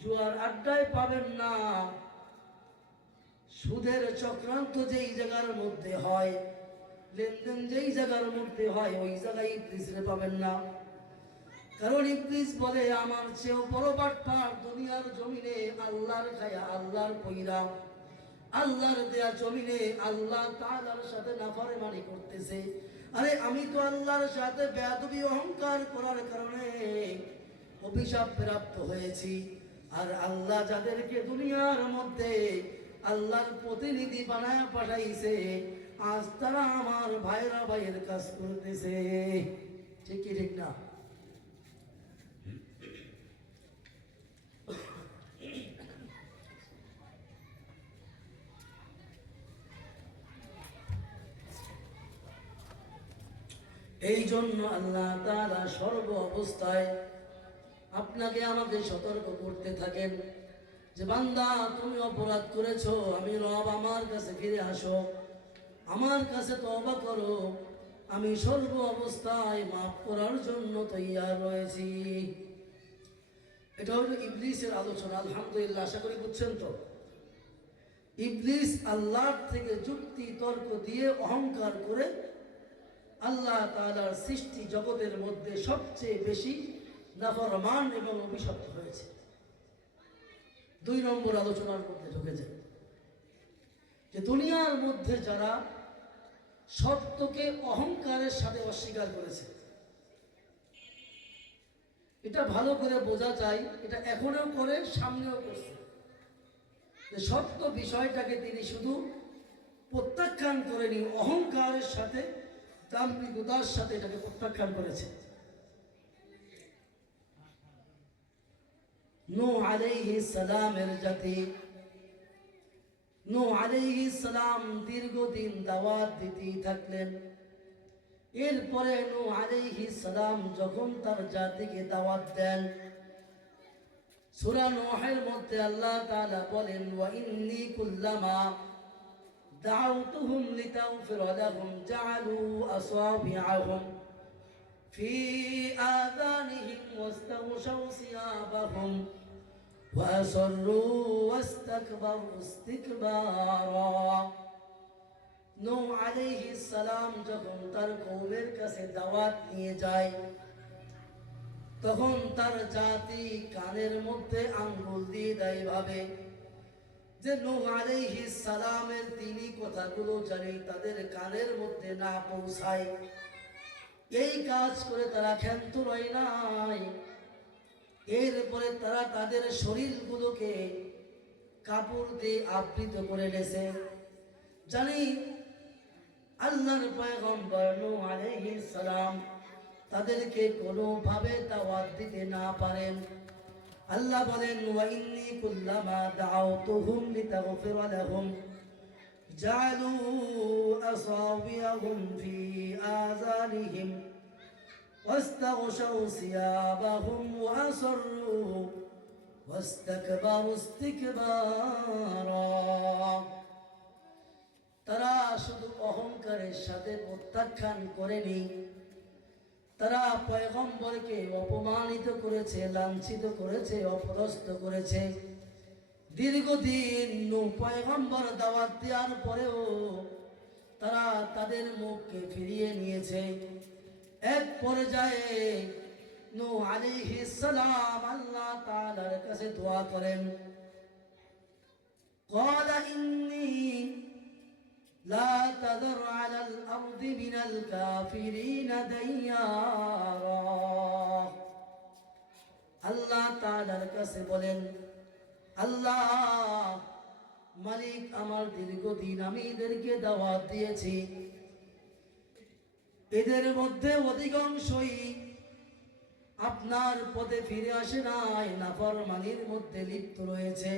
জুয়ার আড্ডায় পাবেন না, সুদের চক্রান্ত যেই জায়গার মধ্যে হয়, লেনদেন যেই জায়গার মধ্যে হয়, ওই জায়গায় ইবলিসকে পাবেন না। কারণ ইবলিস বলে আমার চেয়েও বড় বাটপার দুনিয়ার জমিনে আল্লাহর খায়া আল্লাহর পয়রা, আল্লাহর দেয়া জমিনে আল্লাহ তাআলার সাথে নাফরমানি করতেছে। আরে আমি তো আল্লাহর সাথে বেয়াদবি অহংকার করার কারণে অভিশাপ প্রাপ্ত হয়েছি। আর আল্লাহ যাদেরকে দুনিয়ার মধ্যে আল্লাহর প্রতিনিধি বানায় পাঠাইছে, আজ তারা আমার ভাইরা ভাইয়ের কাজ করতেছে। ঠিক কি ঠিক না? এই জন্য আল্লাহ তাআলা সর্ব অবস্থায় আপনাকে আমাকে সতর্ক করতে থাকেন যে বান্দা তুমি অপরাধ করেছো, আমি রব, আমার কাছে ফিরে আসো, আমার কাছে তওবা করো, আমি সর্ব অবস্থায় মাফ করার জন্য তৈয়ার রয়েছি। এটা হলো ইবলিসের আলোচনা। আলহামদুলিল্লাহ, আশা করি বুঝছেন তো। ইবলিস আল্লাহর থেকে যুক্তি তর্ক দিয়ে অহংকার করে আল্লাহ তাআলার সৃষ্টি জগতের মধ্যে সবচেয়ে বেশি নাফরমান এবং অভিশপ্ত হয়েছে। 2 নম্বর আলোচনার মধ্যে ঢুকে যায় যে দুনিয়ার মধ্যে যারা সত্যকে অহংকারের সাথে অস্বীকার করেছে, এটা ভালো করে বোঝা যায়, এটা এখনো করে, সামনেও করছে। যে সত্য বিষয়টাকে তিনি শুধু প্রত্যাখ্যান করেনি, অহংকারের সাথে, দাম্ভিকতার সাথে এটাকে প্রত্যাখ্যান করেছে। নূহ আলাইহিস সালামের জাতি, নূহ আলাইহিস সালাম দীর্ঘদিন দাওয়াত দিতেই থাকলেন। এরপরে নূহ আলাইহিস সালাম যখন তার জাতিকে দাওয়াত দেন, সূরা নূহের মধ্যে আল্লাহ তাআলা বলেন ওয়া ইন্নী কুল্লামা দাউতুহুম লিতাগফিরা লাহুম জাআলু আসাবিআহুম ফি আযানিহিম ওয়াস্তাগশাউ সিয়াবাহুম ওয়া আসররু ওয়াস্তাকবারু ইস্তিকবারা। নূহ আলাইহিস সালাম যখন তার কওমের কাছে দাওয়াত নিয়ে যায়, তখন তার জাতি কানের মধ্যে আঙ্গুল দিয়ে দেয়, ভাবে যে নূহ আলাইহিস সালামের তিনি কথাগুলো জানি তাদের কানের মধ্যে না পৌঁছায়। এই কাজ করে তারা ক্ষান্ত রয় নাই। এরপরে তারা তাদের শরীরগুলোকে কাপড় দিয়ে আবৃত করে নেছে। জানি আল্লাহর পয়গম্বর নূহ আলাইহিস সালাম তাদেরকে কোনোভাবে দাওয়াত দিতে না পারেন। আল্লাহ বলেন ওয়া ইন্নী কুল্লামা দাউতুহুম লিতাগফিরা লাহুম জাআলু আসাবিয়াহুম ফি আযানিহিম ওয়াস্তাগশাউ সিয়াবাহুম ওয়া আসররু ওয়াস্তাকবারু ইস্তিকবারা। তারা শুধু অহংকারের সাথে প্রত্যাখ্যান করেনি, তারা পয়গম্বরকে অপমানিত করেছে, লাঞ্ছিত করেছে, অপদস্থ করেছে। দীর্ঘদিন নূহ পয়গম্বর দাওয়াত দেওয়ার পরেও তারা তাদের মুখকে ফিরিয়ে নিয়েছে। এক পর্যায়ে নূহ আলাইহিস সালাম আল্লাহ তাআলার কাছে দোয়া করেন, قال إني لا تذر على الأرض من الكافرين ديارا। আল্লাহ তাআলার কাছে বলেন, আল্লাহ মালিক, আমার দীর্ঘদিন আমি এদেরকে দাওয়াত দিয়েছি, এদের মধ্যে অধিকাংশই আপনার পথে ফিরে আসে নাই, নাফরমানির মধ্যে লিপ্ত রয়েছে।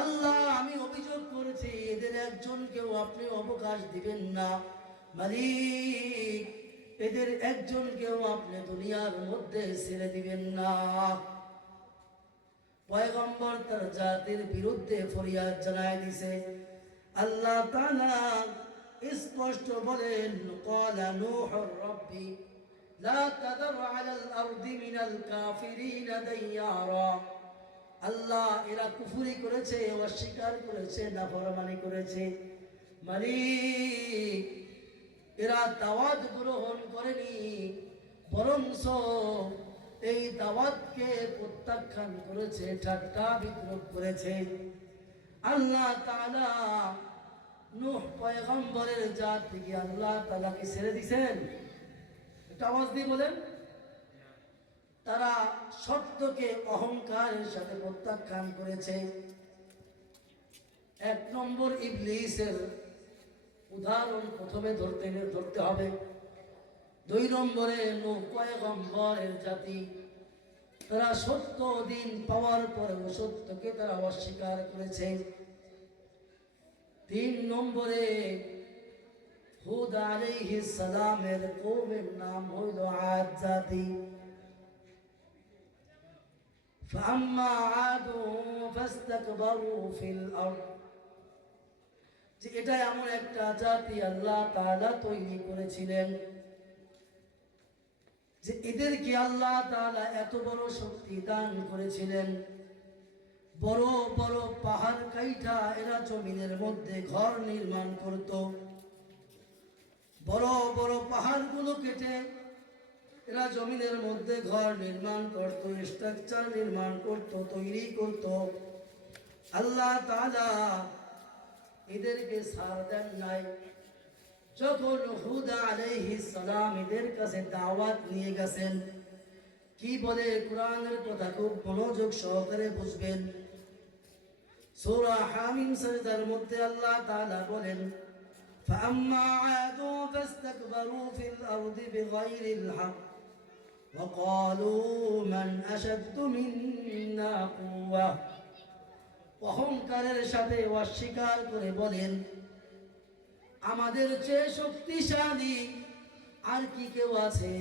আল্লাহ আমি অভিযোগ করেছি, এদের একজনকেও আপনি অবকাশ দিবেন না। মালিক, এদের একজনকেও আপনি দুনিয়ার মধ্যে ছেড়ে দিবেন না। পয়গম্বর তার জাতির বিরুদ্ধে ফরিয়াদ জানায় দিছে। আল্লাহ তাআলা স্পষ্ট বলেন, ক্বালা নূহুর রাব্বি লা তাযার আলাল আরদি মিনাল কাফিরিনা দাইয়ারা। আল্লাহ এরা কুফরি করেছে, অস্বীকার করেছে, নাফরমানি করেছে। মালিক, এরা দাওয়াত গ্রহণ করেনি, বরঞ্চ এই দাওয়াতকে প্রত্যাখ্যান করেছে, ঠাট্টা বিদ্রুপ করেছে। আল্লাহ তাআলা নূহ পয়গম্বরের জাতিকে আল্লাহ তাআলা কি ছেড়ে দিয়েছেন? একটা আওয়াজ দিয়ে বলেন। তারা সত্যকে অহংকারের সাথে প্রত্যাখ্যান করেছে। এক নম্বর ইবলিসের উদাহরণ প্রথমে ধরতে হবে। দুই নম্বরে নূহ পয়গম্বরের জাতি, তারা সত্য দিন পাওয়ার পরেও সত্যকে তারা অস্বীকার করেছে। তিন নম্বরে হুদ আলাইহিস সালামের কওমের নাম হইল আদ জাতি। فأما عاد فاستكبروا في الأرض। যে এটা এমন একটা জাতি আল্লাহ তাআলা তৈরি করেছিলেন যে এদেরকে আল্লাহ তাআলা এত বড় শক্তি দান করেছিলেন, বড় বড় পাহাড় কাইটা এরা জমিনের মধ্যে ঘর নির্মাণ করত। বড় বড় পাহাড়গুলো কেটে এরা জমিনের মধ্যে ঘর নির্মাণ করত, স্ট্রাকচার নির্মাণ করত, তৈরি করত। আল্লাহ তাআলা এদেরকে ছাড় দেন নাই। যখন হুদ আলাইহিস সালাম এদের কাছে দাওয়াত নিয়ে গেছেন, কি বলে কোরআনের কথা খুব মনোযোগ সহকারে বুঝবেন। সূরা হামিম সাজদার মধ্যে আল্লাহ তাআলা বলেন, فأما عاد فاستكبروا في الأرض بغير الحق وقالوا من أشد منا قوة। অহংকারের সাথে অস্বীকার করে বলেন, আমাদের চেয়ে শক্তিশালী আর কি কেউ আছে?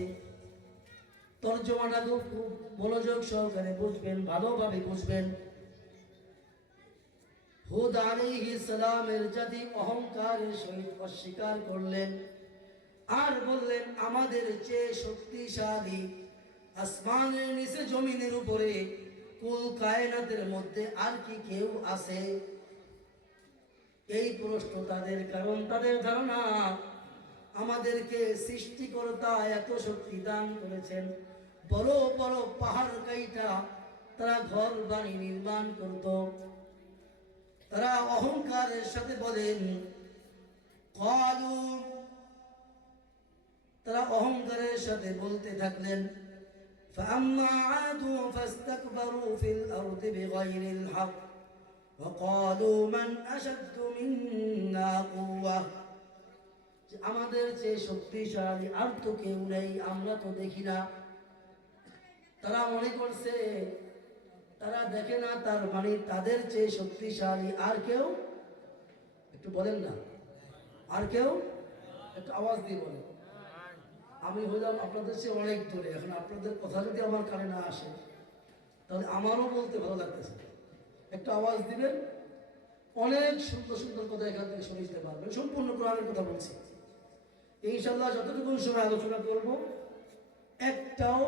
তর্জমাটা খুব মনোযোগ সহকারে বুঝবেন, ভালোভাবে বুঝবেন। হুদ আলাইহিস সালামের জাতি অহংকারের সহিত অস্বীকার করলেন আর বললেন, আমাদের চেয়ে শক্তিশালী আসমানের নিচে জমিনের উপরে কুল কায়নাতের মধ্যে আর কি কেউ আছে? এই প্রশ্ন তাদের, কারণ তাদের ধারণা আমাদেরকে সৃষ্টিকর্তা এত শক্তি দান করেছেন, বড় বড় পাহাড় কাইটা তারা ঘর বাড়ি নির্মাণ করত। তারা অহংকারের সাথে বলেন, তারা অহংকারের সাথে বলতে থাকলেন, فأما عاد فاستكبروا في الأرض بغير الحق وقالوا من أشد منا قوة। আমাদের চেয়ে শক্তিশালী আর তো কেউ নেই, আমরা তো দেখি না। তারা মনে করছে, তারা দেখে না, তার মানে তাদের চেয়ে শক্তিশালী আর কেউ, একটু বলেন না, আর কেউ একটু আওয়াজ দিয়ে বলেন। আমি হইলাম আপনাদের চেয়ে অনেক দূরে, এখন আপনাদের কথা যদি আমার কানে না আসে তাহলে আমারও বলতে ভালো লাগতেছে। একটু আওয়াজ দিবেন, অনেক সুন্দর সুন্দর কথা এখান থেকে শুনতে পারবেন। সম্পূর্ণ কোরআনের কথা বলছি ইনশাআল্লাহ। যতটুকু সময় আলোচনা করব একটাও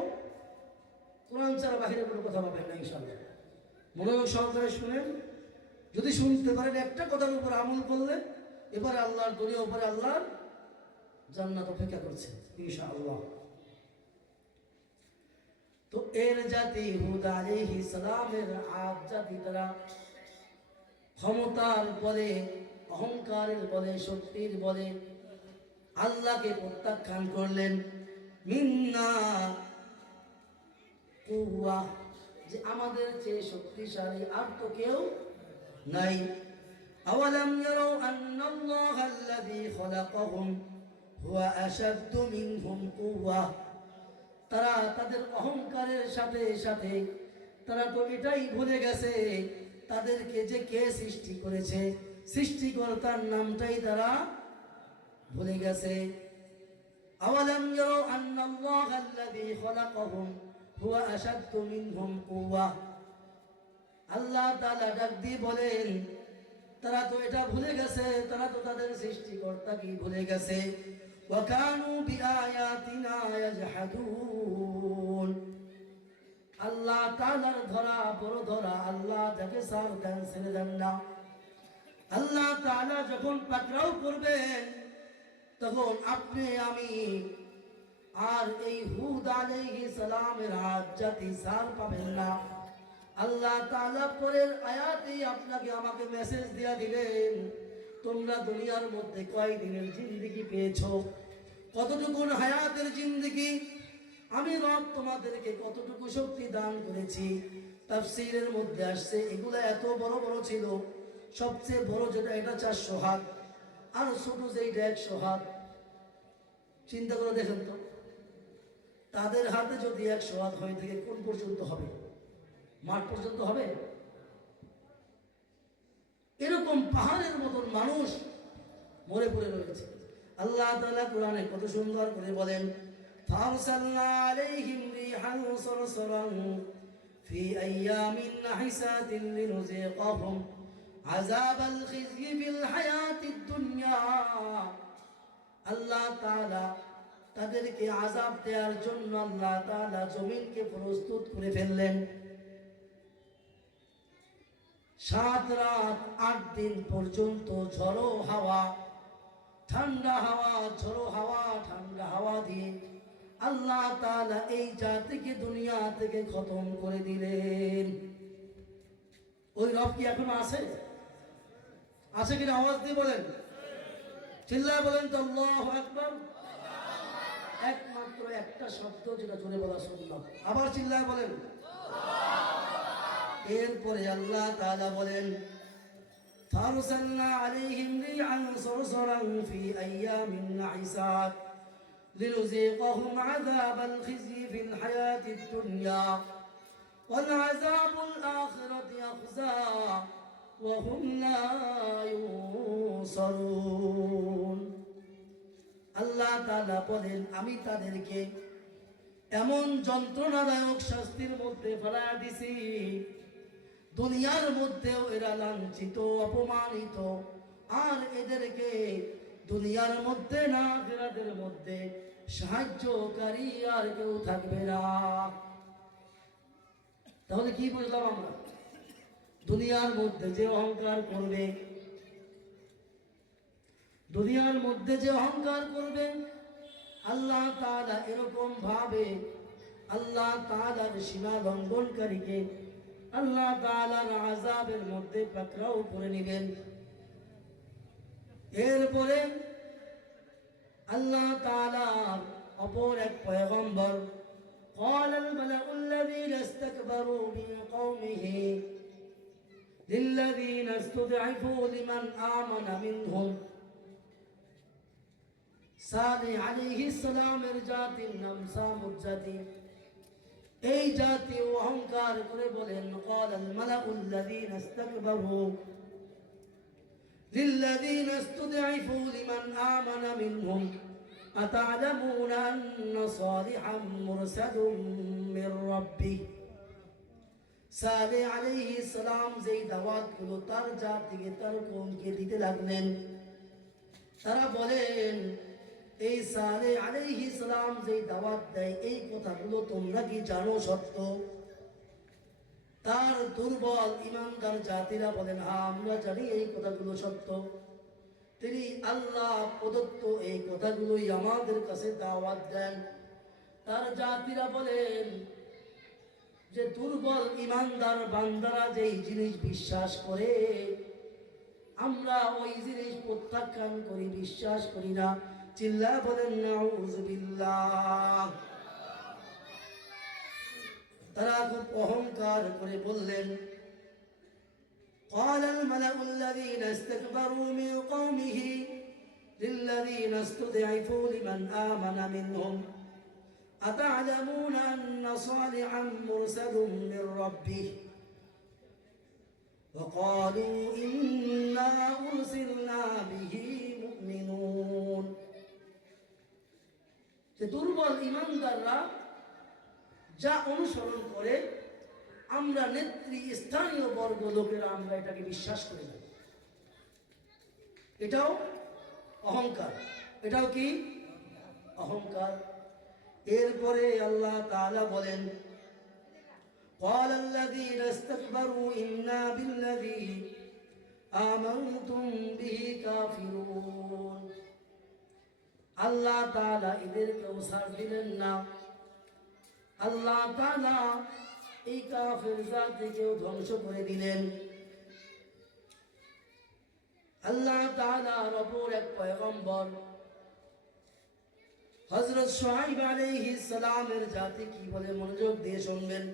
কোরআন ছাড়া বাহিরে কোনো কথা পাবেন না ইনশাআল্লাহ। মনোযোগ সহকারে শুনেন। যদি শুনতে পারেন একটা কথার উপর আমল করলে এবারে আল্লাহর দুনিয়া, উপরে আল্লাহর জান্নাত অপেক্ষা করছে ইনশাআল্লাহ। তো এর জাতি হুদ আলাইহিস সালামের আদ জাতি তারা ক্ষমতার বলে, অহংকারের বলে, শক্তির বলে আল্লাহকে প্রত্যাখ্যান করলেন। মিন্না কুওয়া, যে আমাদের চেয়ে শক্তিশালী আর তো কেউ নাই। আওয়ালাম ইয়ারাউ আন্নাল্লাহা আল্লাযী খালাকাহুম হুয়া আশাদ্দু মিনহুম কুওয়া, তারা তাদের অহংকারের সাথে সাথে তারা তো এটাই ভুলে গেছে তাদেরকে যে কে সৃষ্টি করেছে, সৃষ্টিকর্তার নামটাই তারা ভুলে গেছে। আওয়ালাম ইয়ারাউ আন্নাল্লাহা আল্লাযী খালাকাহুম হুয়া আশাদ্দু মিনহুম কুওয়া, আল্লাহ তাআলা ডাক দিয়ে বলেন তারা তো এটা ভুলে গেছে, তারা তো তাদের সৃষ্টিকর্তাকে ভুলে গেছে। ওয়া কানু বিআয়াতিনা ইয়াজহাদুন, আল্লাহ তাআলার ধরা বড় ধরা, আল্লাহ যাকে সার দেন ছেড়ে দেন না। আল্লাহ তাআলা যখন পাকড়াও করবেন তখন আপনি আমি আর এই হুদ আলাইহিস সালামের আদ জাতি সার পাবেন না। আল্লাহ তাআলা পরের আয়াতে আপনাকে আমাকে মেসেজ দিয়া দিলেন, তোমরা দুনিয়ার মধ্যে কয় দিনের জিন্দেগি পেয়েছো, কতটুকু হায়াতের জিন্দেগি, আমি রব তোমাদেরকে কতটুকু শক্তি দান করেছি। তাফসীরের মধ্যে আসছে এগুলা এত বড় বড় ছিল, সবচেয়ে বড় যেটা এটা 400 হাত, আর ছোট যেটা 100 হাত। চিন্তা করে দেখেন তো, তাদের হাতে যদি 100 হাত হয়ে থাকে কোন পর্যন্ত হবে? মাঠ পর্যন্ত হবে? এরকম পাহাড়ের মতন মানুষ মরে পড়ে রয়েছে। আল্লাহ তাআলা কোরআনে কত সুন্দর করে বলেন, ফারসালনা আলাইহিম রিহান সারসারান ফি আইয়ামিন নাহিসাতিন লিনুযিকাহুম আযাবাল খিজয়ি ফিল হায়াতিদ দুনিয়া। আল্লাহ তাআলা তাদেরকে আযাব দেওয়ার জন্য আল্লাহ তাআলা জমিনকে প্রস্তুত করে ফেললেন। 7 রাত 8 দিন পর্যন্ত ঝড়ো হাওয়া, ঠান্ডা হাওয়া, ঝড়ো হাওয়া, ঠান্ডা হাওয়া দিয়ে আল্লাহ তাআলা এই জাতিকে দুনিয়া থেকে খতম করে দিলেন। ওই রব কি এখনো আছে? আছে কিনা আওয়াজ দিয়ে বলেন, চিল্লায় বলেন তো আল্লাহু আকবার। একমাত্র একটা শব্দ যেটা জোরে বলা সুন্নাত, আবার চিল্লায় বলেন। এরপরে আল্লাহ তাআলা বলেন, ফারসালনা আলাইহিম রিহান সারসারান ফি আইয়ামিন নাহিসাত লিনুযিকাহুম আযাবাল খিজয়ি ফিল হায়াতিদ দুনিয়া ওয়াল আযাবুল আখিরাতি আখযা ওয়া হুম লা ইউনসারুন। আল্লাহ তাআলা বলেন, আমি তাদেরকে এমন যন্ত্রণাদায়ক শাস্তির মধ্যে ফেলা দিছি, দুনিয়ার মধ্যেও এরা লাঞ্ছিত, অপমানিত, আর এদেরকে দুনিয়ার মধ্যে না আখিরাতের মধ্যে সাহায্যকারী আর কেউ থাকবে না। তাহলে কি বুঝলাম আমরা? দুনিয়ার মধ্যে যে অহংকার করবে, দুনিয়ার মধ্যে যে অহংকার করবে, আল্লাহ তাআলা এরকম ভাবে আল্লাহ তাআলার সীমা লঙ্ঘনকারীকে আল্লাহ তাআলার আযাবের মধ্যে পাকড়াও করে নেবেন। এরপরে আল্লাহ তাআলার অপর এক পয়গম্বর قال الملأ الذين استكبروا من قومه للذين استضعفوا لمن آمن منهم, সালেহ আলাইহিস সালামের জাতির নাম সামুদ জাতি। এই জাতি অহংকার করে বলেন, قال الملأ الذين استكبروا للذين استضعفوا لمن آمن منهم أتعلمون أن صالحا مرسل من ربه। সালেহ আলাইহিস সালাম যেই দাওয়াতগুলো তার জাতিকে, তার কওমকে দিতে লাগলেন, তারা বলেন এই সালেহ আলাইহিস সালাম যেই দাওয়াত দেয় এই কথাগুলো তোমরা কি জানো সত্য? তার দুর্বল ইমানদার জাতিরা বলেন, হ্যাঁ আমরা জানি এই কথাগুলো সত্য, তিনি আল্লাহ প্রদত্ত এই কথাগুলোই আমাদের কাছে দাওয়াত দেন। তার জাতিরা বলেন, যে দুর্বল ইমানদার বান্দারা যেই জিনিস বিশ্বাস করে আমরা ওই জিনিস প্রত্যাখ্যান করি, বিশ্বাস করি না। চিল্লা বলেন নাউযুবিল্লাহ। তারা খুব অহংকার করে বললেন, قال الملأ الذين استكبروا من قومه للذين استضعفوا لمن آمن منهم أتعلمون أن صالحا مرسل من ربه وقالوا إنا أرسلنا به مؤمنون। যে দুর্বল ইমানদাররা যা অনুসরণ করে আমরা নেত্রী স্থানীয় বর্গ লোকেরা আমরা এটাকে বিশ্বাস করি না। এটাও অহংকার, এটাও কি অহংকার। এরপরে আল্লাহ তাআলা বলেন, قال الذين استكبروا إنا بالذي آمنتم به كافرون। আল্লাহ তাআলা এদেরকেও ছাড় দিলেন না। আল্লাহ তাআলা এই কাফের জাতিকেও ধ্বংস করে দিলেন। আল্লাহ তাআলার অপর এক পয়গম্বর হযরত শুআইব আলাইহিস সালামের জাতি কি বলে মনোযোগ দিয়ে শুনবেন।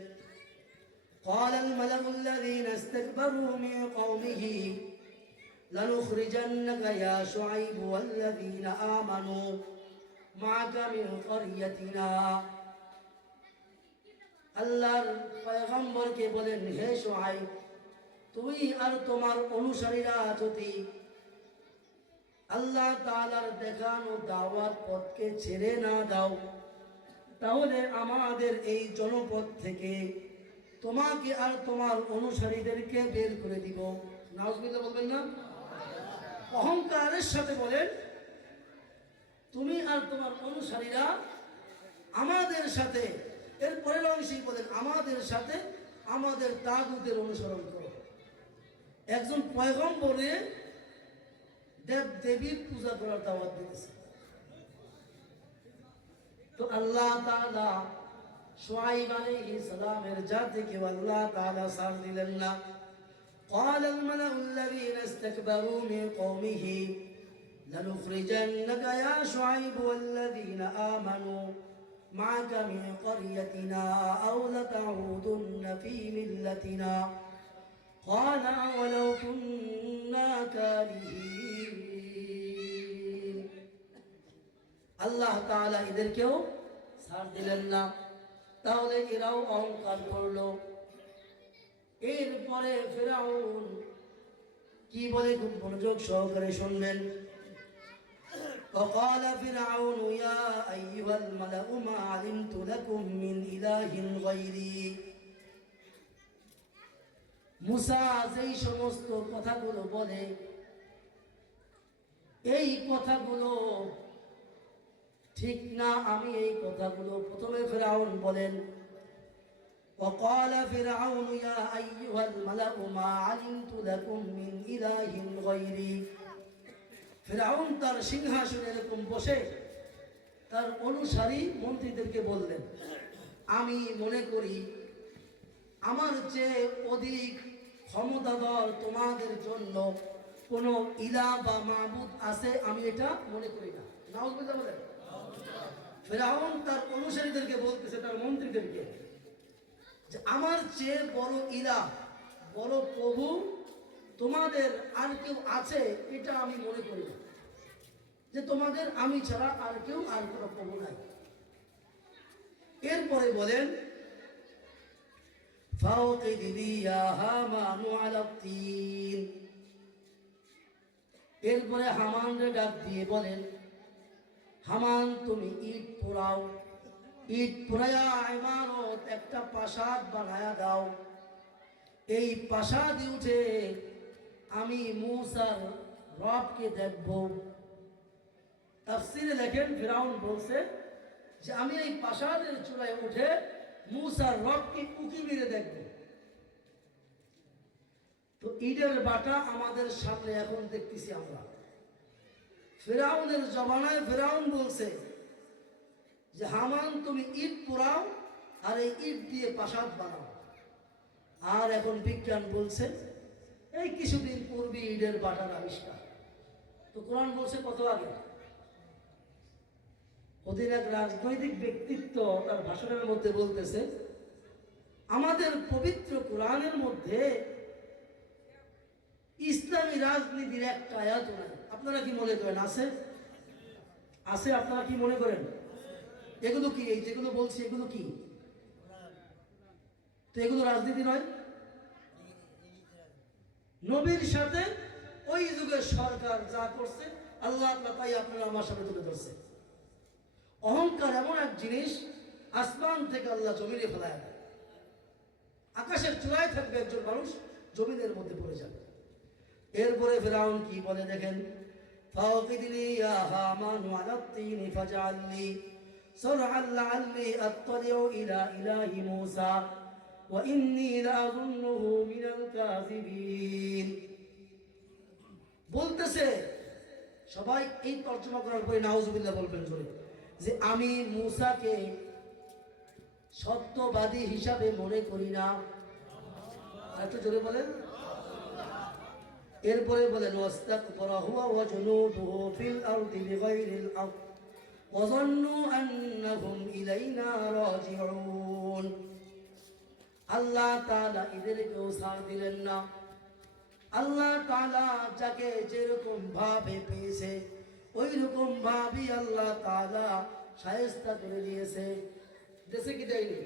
قال الملأ الذين استكبروا من قومه لنخرجنك يا شعيب والذين آمنوا معك من قريتنا। আল্লাহর পয়গম্বরকে বলেন, হে শুআইব, তুমি আর তোমার অনুসারীরা যদি আল্লাহ তাআলার দেখানো দাওয়াত পথকে ছেড়ে না দাও, তাহলে আমাদের এই জনপদ থেকে তোমাকে আর তোমার অনুসারীদেরকে বের করে দিব। নাউজুবিল্লাহ বলবেন না? অহংকারের সাথে বলেন, তুমি আর তোমার অনুসারীরা আমাদের সাথে, এর পরের অংশেই বলেন আমাদের সাথে আমাদের তাগুতের অনুসরণ করো। একজন পয়গম্বরে দেব দেবীর পূজা করার দাওয়াত দিতেছে। তো আল্লাহ তাআলা শুআইব আলাইহিস সালামের জাতিকে আল্লাহ তাআলা সার দিলেন না। قال الملأ الذين استكبروا من قومه لنخرجنك يا شعيب والذين آمنوا معك من قريتنا أو لتعودن في ملتنا قال ولو كنا كارهين। আল্লাহ তাআলা এদেরকেও ছাড় দিলেন না, তাহলে এরাও অহংকার করলো। এরপরে ফিরআউন কি বলে খুব মনোযোগ সহকারে শুনবেন। وقال فرعون يا أيها الملأ ما علمت لكم من إله غيري। মুসা যেই সমস্ত কথাগুলো বলে, এই কথাগুলো ঠিক না, আমি এই কথাগুলো, প্রথমে ফিরআউন বলেন, وقال فرعون يا أيها الملأ ما علمت لكم من إله غيري। ফিরআউন তার সিংহাসনে এরকম বসে তার অনুসারী মন্ত্রীদেরকে বললেন, আমি মনে করি আমার চেয়ে অধিক ক্ষমতাধর তোমাদের জন্য কোনো ইলাহ বা মাবুদ আছে, আমি এটা মনে করি না। নাউজুবিল্লাহ বলেন। ফিরআউন তার অনুসারীদেরকে বলতেছে, তার মন্ত্রীদেরকে, যে আমার চেয়ে বড় ইলাহ, বড় প্রভু তোমাদের আর কেউ আছে এটা আমি মনে করি না, যে তোমাদের আমি ছাড়া আর কেউ, আর কোনো প্রভু নাই। এরপরে বলেন, ফাওকিদ লি ইয়া হামানু আলা তিন। এরপরে হামানরে ডাক দিয়ে বলেন, হামান তুমি ইট পোড়াও, ইট পোড়ায়া ইমারত একটা প্রাসাদ বানায়া দাও। এই প্রাসাদে উঠে আমি মূসার রবকে দেখব। তাফসীরে লেখেন, ফিরআউন বলছে যে আমি এই প্রাসাদের চূড়ায় উঠে মূসার রবকে উকি মেরে দেখব। তো ইটের বাটা আমাদের সামনে এখন দেখতেছি আমরা। ফিরআউনের জমানায় ফিরআউন বলছে যে হামান তুমি ইট পোড়াও আর এই ইট দিয়ে প্রাসাদ বানাও। আর এখন বিজ্ঞান বলছে এই কিছুদিন পূর্বে ইটের বাটার আবিষ্কার। তো কোরআন বলছে কত আগে। ওদের এক রাজনৈতিক ব্যক্তিত্ব তার ভাষণের মধ্যে বলতেছে আমাদের পবিত্র কোরআনের মধ্যে ইসলামী রাজনীতির একটা আয়াত নাই। আপনারা কি মনে করেন আছে? আছে? আপনারা কি মনে করেন? এগুলো কি, এই যেগুলো বলছি এগুলো কি? তো এগুলো রাজনীতি নয়। নবীর সাথে ওই যুগের সরকার যা করছে আল্লাহ তাই আপনারা আমার সামনে তুলে ধরছে। অহংকার এমন এক জিনিস, আসমান থেকে আল্লাহ জমিনে ফেলায় দেয়। আকাশের চূড়ায় থাকবে একজন মানুষ, জমিনের মধ্যে পড়ে যাবে। এরপরে ফিরআউন কি বলে দেখেন, ফাওকিদনি ইয়া হামানু আলা তিন ফাজআলনি সারআন লাআল্লি আত্তালিউ ইলা ইলাহি মূসা ওয়া ইন্নী লাআযুন্নুহু মিনাল কাযিবিন। বলতেছে সবাই এই তর্জমা করার পরে নাউজুবিল্লাহ বলবেন জোরে, যে আমি মূসাকে সত্যবাদী হিসাবে মনে করি না। এত জোরে বলেন। এরপরে বলেন ওয়াস্তাকবারা হুয়া ওয়া জুনুদুহু ফিল আরদি বিগাইরিল আরদ ওয়া যান্নু আন্নাহুম ইলাইনা রাজিউন। আল্লাহ তাআলা এদেরকেও ছাড় দিলেন না। আল্লাহ তাআলা যাকে যেরকম ভাবে পেয়েছে ওই রকম ভাবে আল্লাহ তাআলা শায়েস্তা করে দিয়েছে। দেশে কি দেয়নি?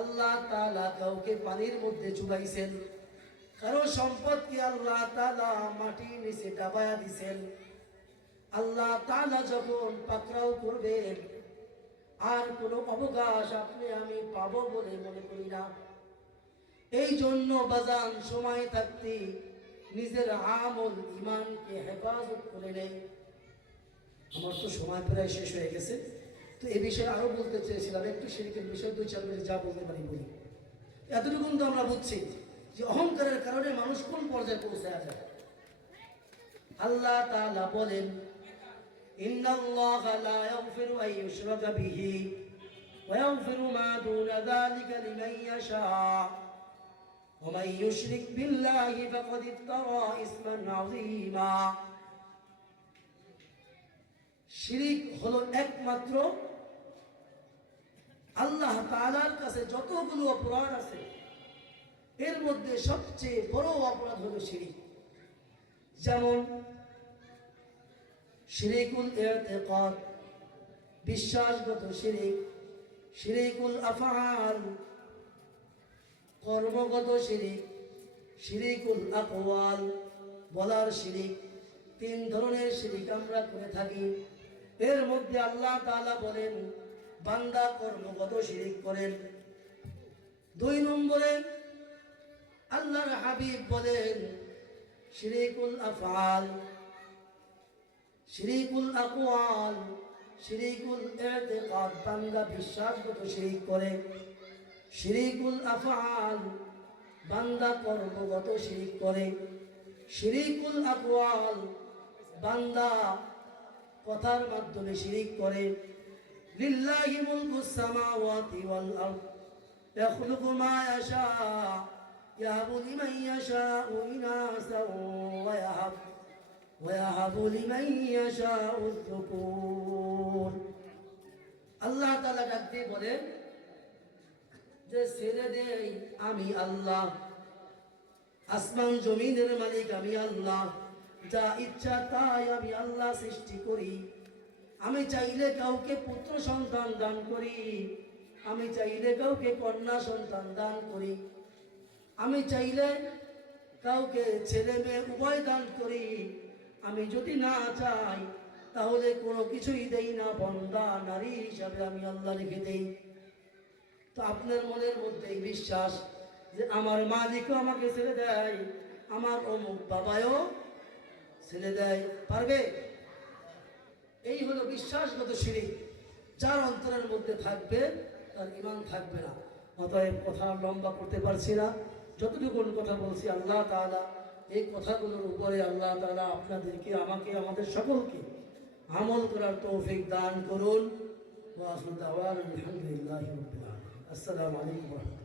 আল্লাহ তাআলা কাউকে পানির মধ্যে চুবাইছেন, কারো সম্পদকে আল্লাহ তাআলা মাটির নিচে ডাবায়া দিছেন। আল্লাহ তাআলা যখন পাকড়াও করবেন আর কোনো অবকাশ আপনি আমি পাবো বলে মনে করি না। এই জন্য বাজান সময় থাকতে নিজের আমল ইমানকে হেফাজত করে নেই। আমার তো সময় প্রায় শেষ হয়ে গেছে, তো এই বিষয়ে আরো বলতে চেয়েছিলাম, একটু শিরকের বিষয় 2-4 মিনিট যা বলতে পারি বলি। এতটুকু তো আমরা বুঝছি যে অহংকারের কারণে মানুষ কোন পর্যায়ে পৌঁছায় যায়। আল্লাহ তাআলা বলেন ইন্নাল্লাহা লা ইয়াগফিরু আন ইউশরাকা বিহি ওয়া ইয়াগফিরু মা দুনা যালিকা লিমান ইয়াশা ওয়া মান ইউশরিক বিল্লাহি ফাকাদ ইফতারা ইসমান আযীমা। শিরক হলো একমাত্র আল্লাহ তাআলার কাছে যতগুলো অপরাধ আছে এর মধ্যে সবচেয়ে বড় অপরাধ হলো শিরক। যেমন শিরকুল ইতিকাদ, বিশ্বাসগত শিরক, শিরকুল আফআল, কর্মগত শিরক, শিরকুল আকওয়াল, বলার শিরক। 3 ধরনের শিরক আমরা করে থাকি। এর মধ্যে আল্লাহ তাআলা বলেন বান্দা কর্মগত শিরক করেন। 2 নম্বরে আল্লাহর হাবিব বলেন শিরকুল আফআল, শিরকুল আকওয়াল, শিরকুল ইতিকাদ, বান্দা বিশ্বাসগত শিরক করে। শিরকুল আফআল, বান্দা কর্মগত শিরক করে। শিরকুল আকওয়াল, বান্দা কথার মাধ্যমে শিরক করে। লিল্লাহি মুলকুস সামাওয়াতি ওয়াল আরদ ইয়াখলুকু মা ইয়াশা ইয়াহাবু লিমান ইয়াশাউ ইনাসাও ওয়া ইয়াহাবু লিমান ইয়াশাউ যুকুর। আল্লাহ তাআলা ডাক দিয়ে বলেন যে ছেড়ে দেই আমি আল্লাহ, আসমান জমিনের মালিক আমি আল্লাহ, যা ইচ্ছা তাই আমি আল্লাহ সৃষ্টি করি। আমি চাইলে কাউকে পুত্র সন্তান দান করি, আমি চাইলে কাউকে কন্যা সন্তান দান করি, আমি চাইলে কাউকে ছেলে মেয়ে উভয় দান করি। আমি যদি না চাই তাহলে কোনো কিছুই দেই না, বান্দা নারী হিসাবে আমি আল্লাহ লিখে দেই। তো আপনার মনের মধ্যে এই বিশ্বাস যে আমার মালিকও আমাকে ছেড়ে দেয়, আমার অমুক বাবাও ছেড়ে দেয়, পারবে? এই হলো বিশ্বাসগত শিরক। যার অন্তরের মধ্যে থাকবে তার ঈমান থাকবে না। অতএব কথা লম্বা করতে পারছি না, যতটুকু কথা বলছি আল্লাহ তাআলা এই কথাগুলোর উপরে আল্লাহ তাআলা আপনাদেরকে আমাকে আমাদের সকলকে আমল করার তৌফিক দান করুন। ওয়া আখিরু দাওয়ানা আলহামদুলিল্লাহি রাব্বিল আলামিন। আসসালামু আলাইকুম ওয়া রাহমাতুল্লাহ।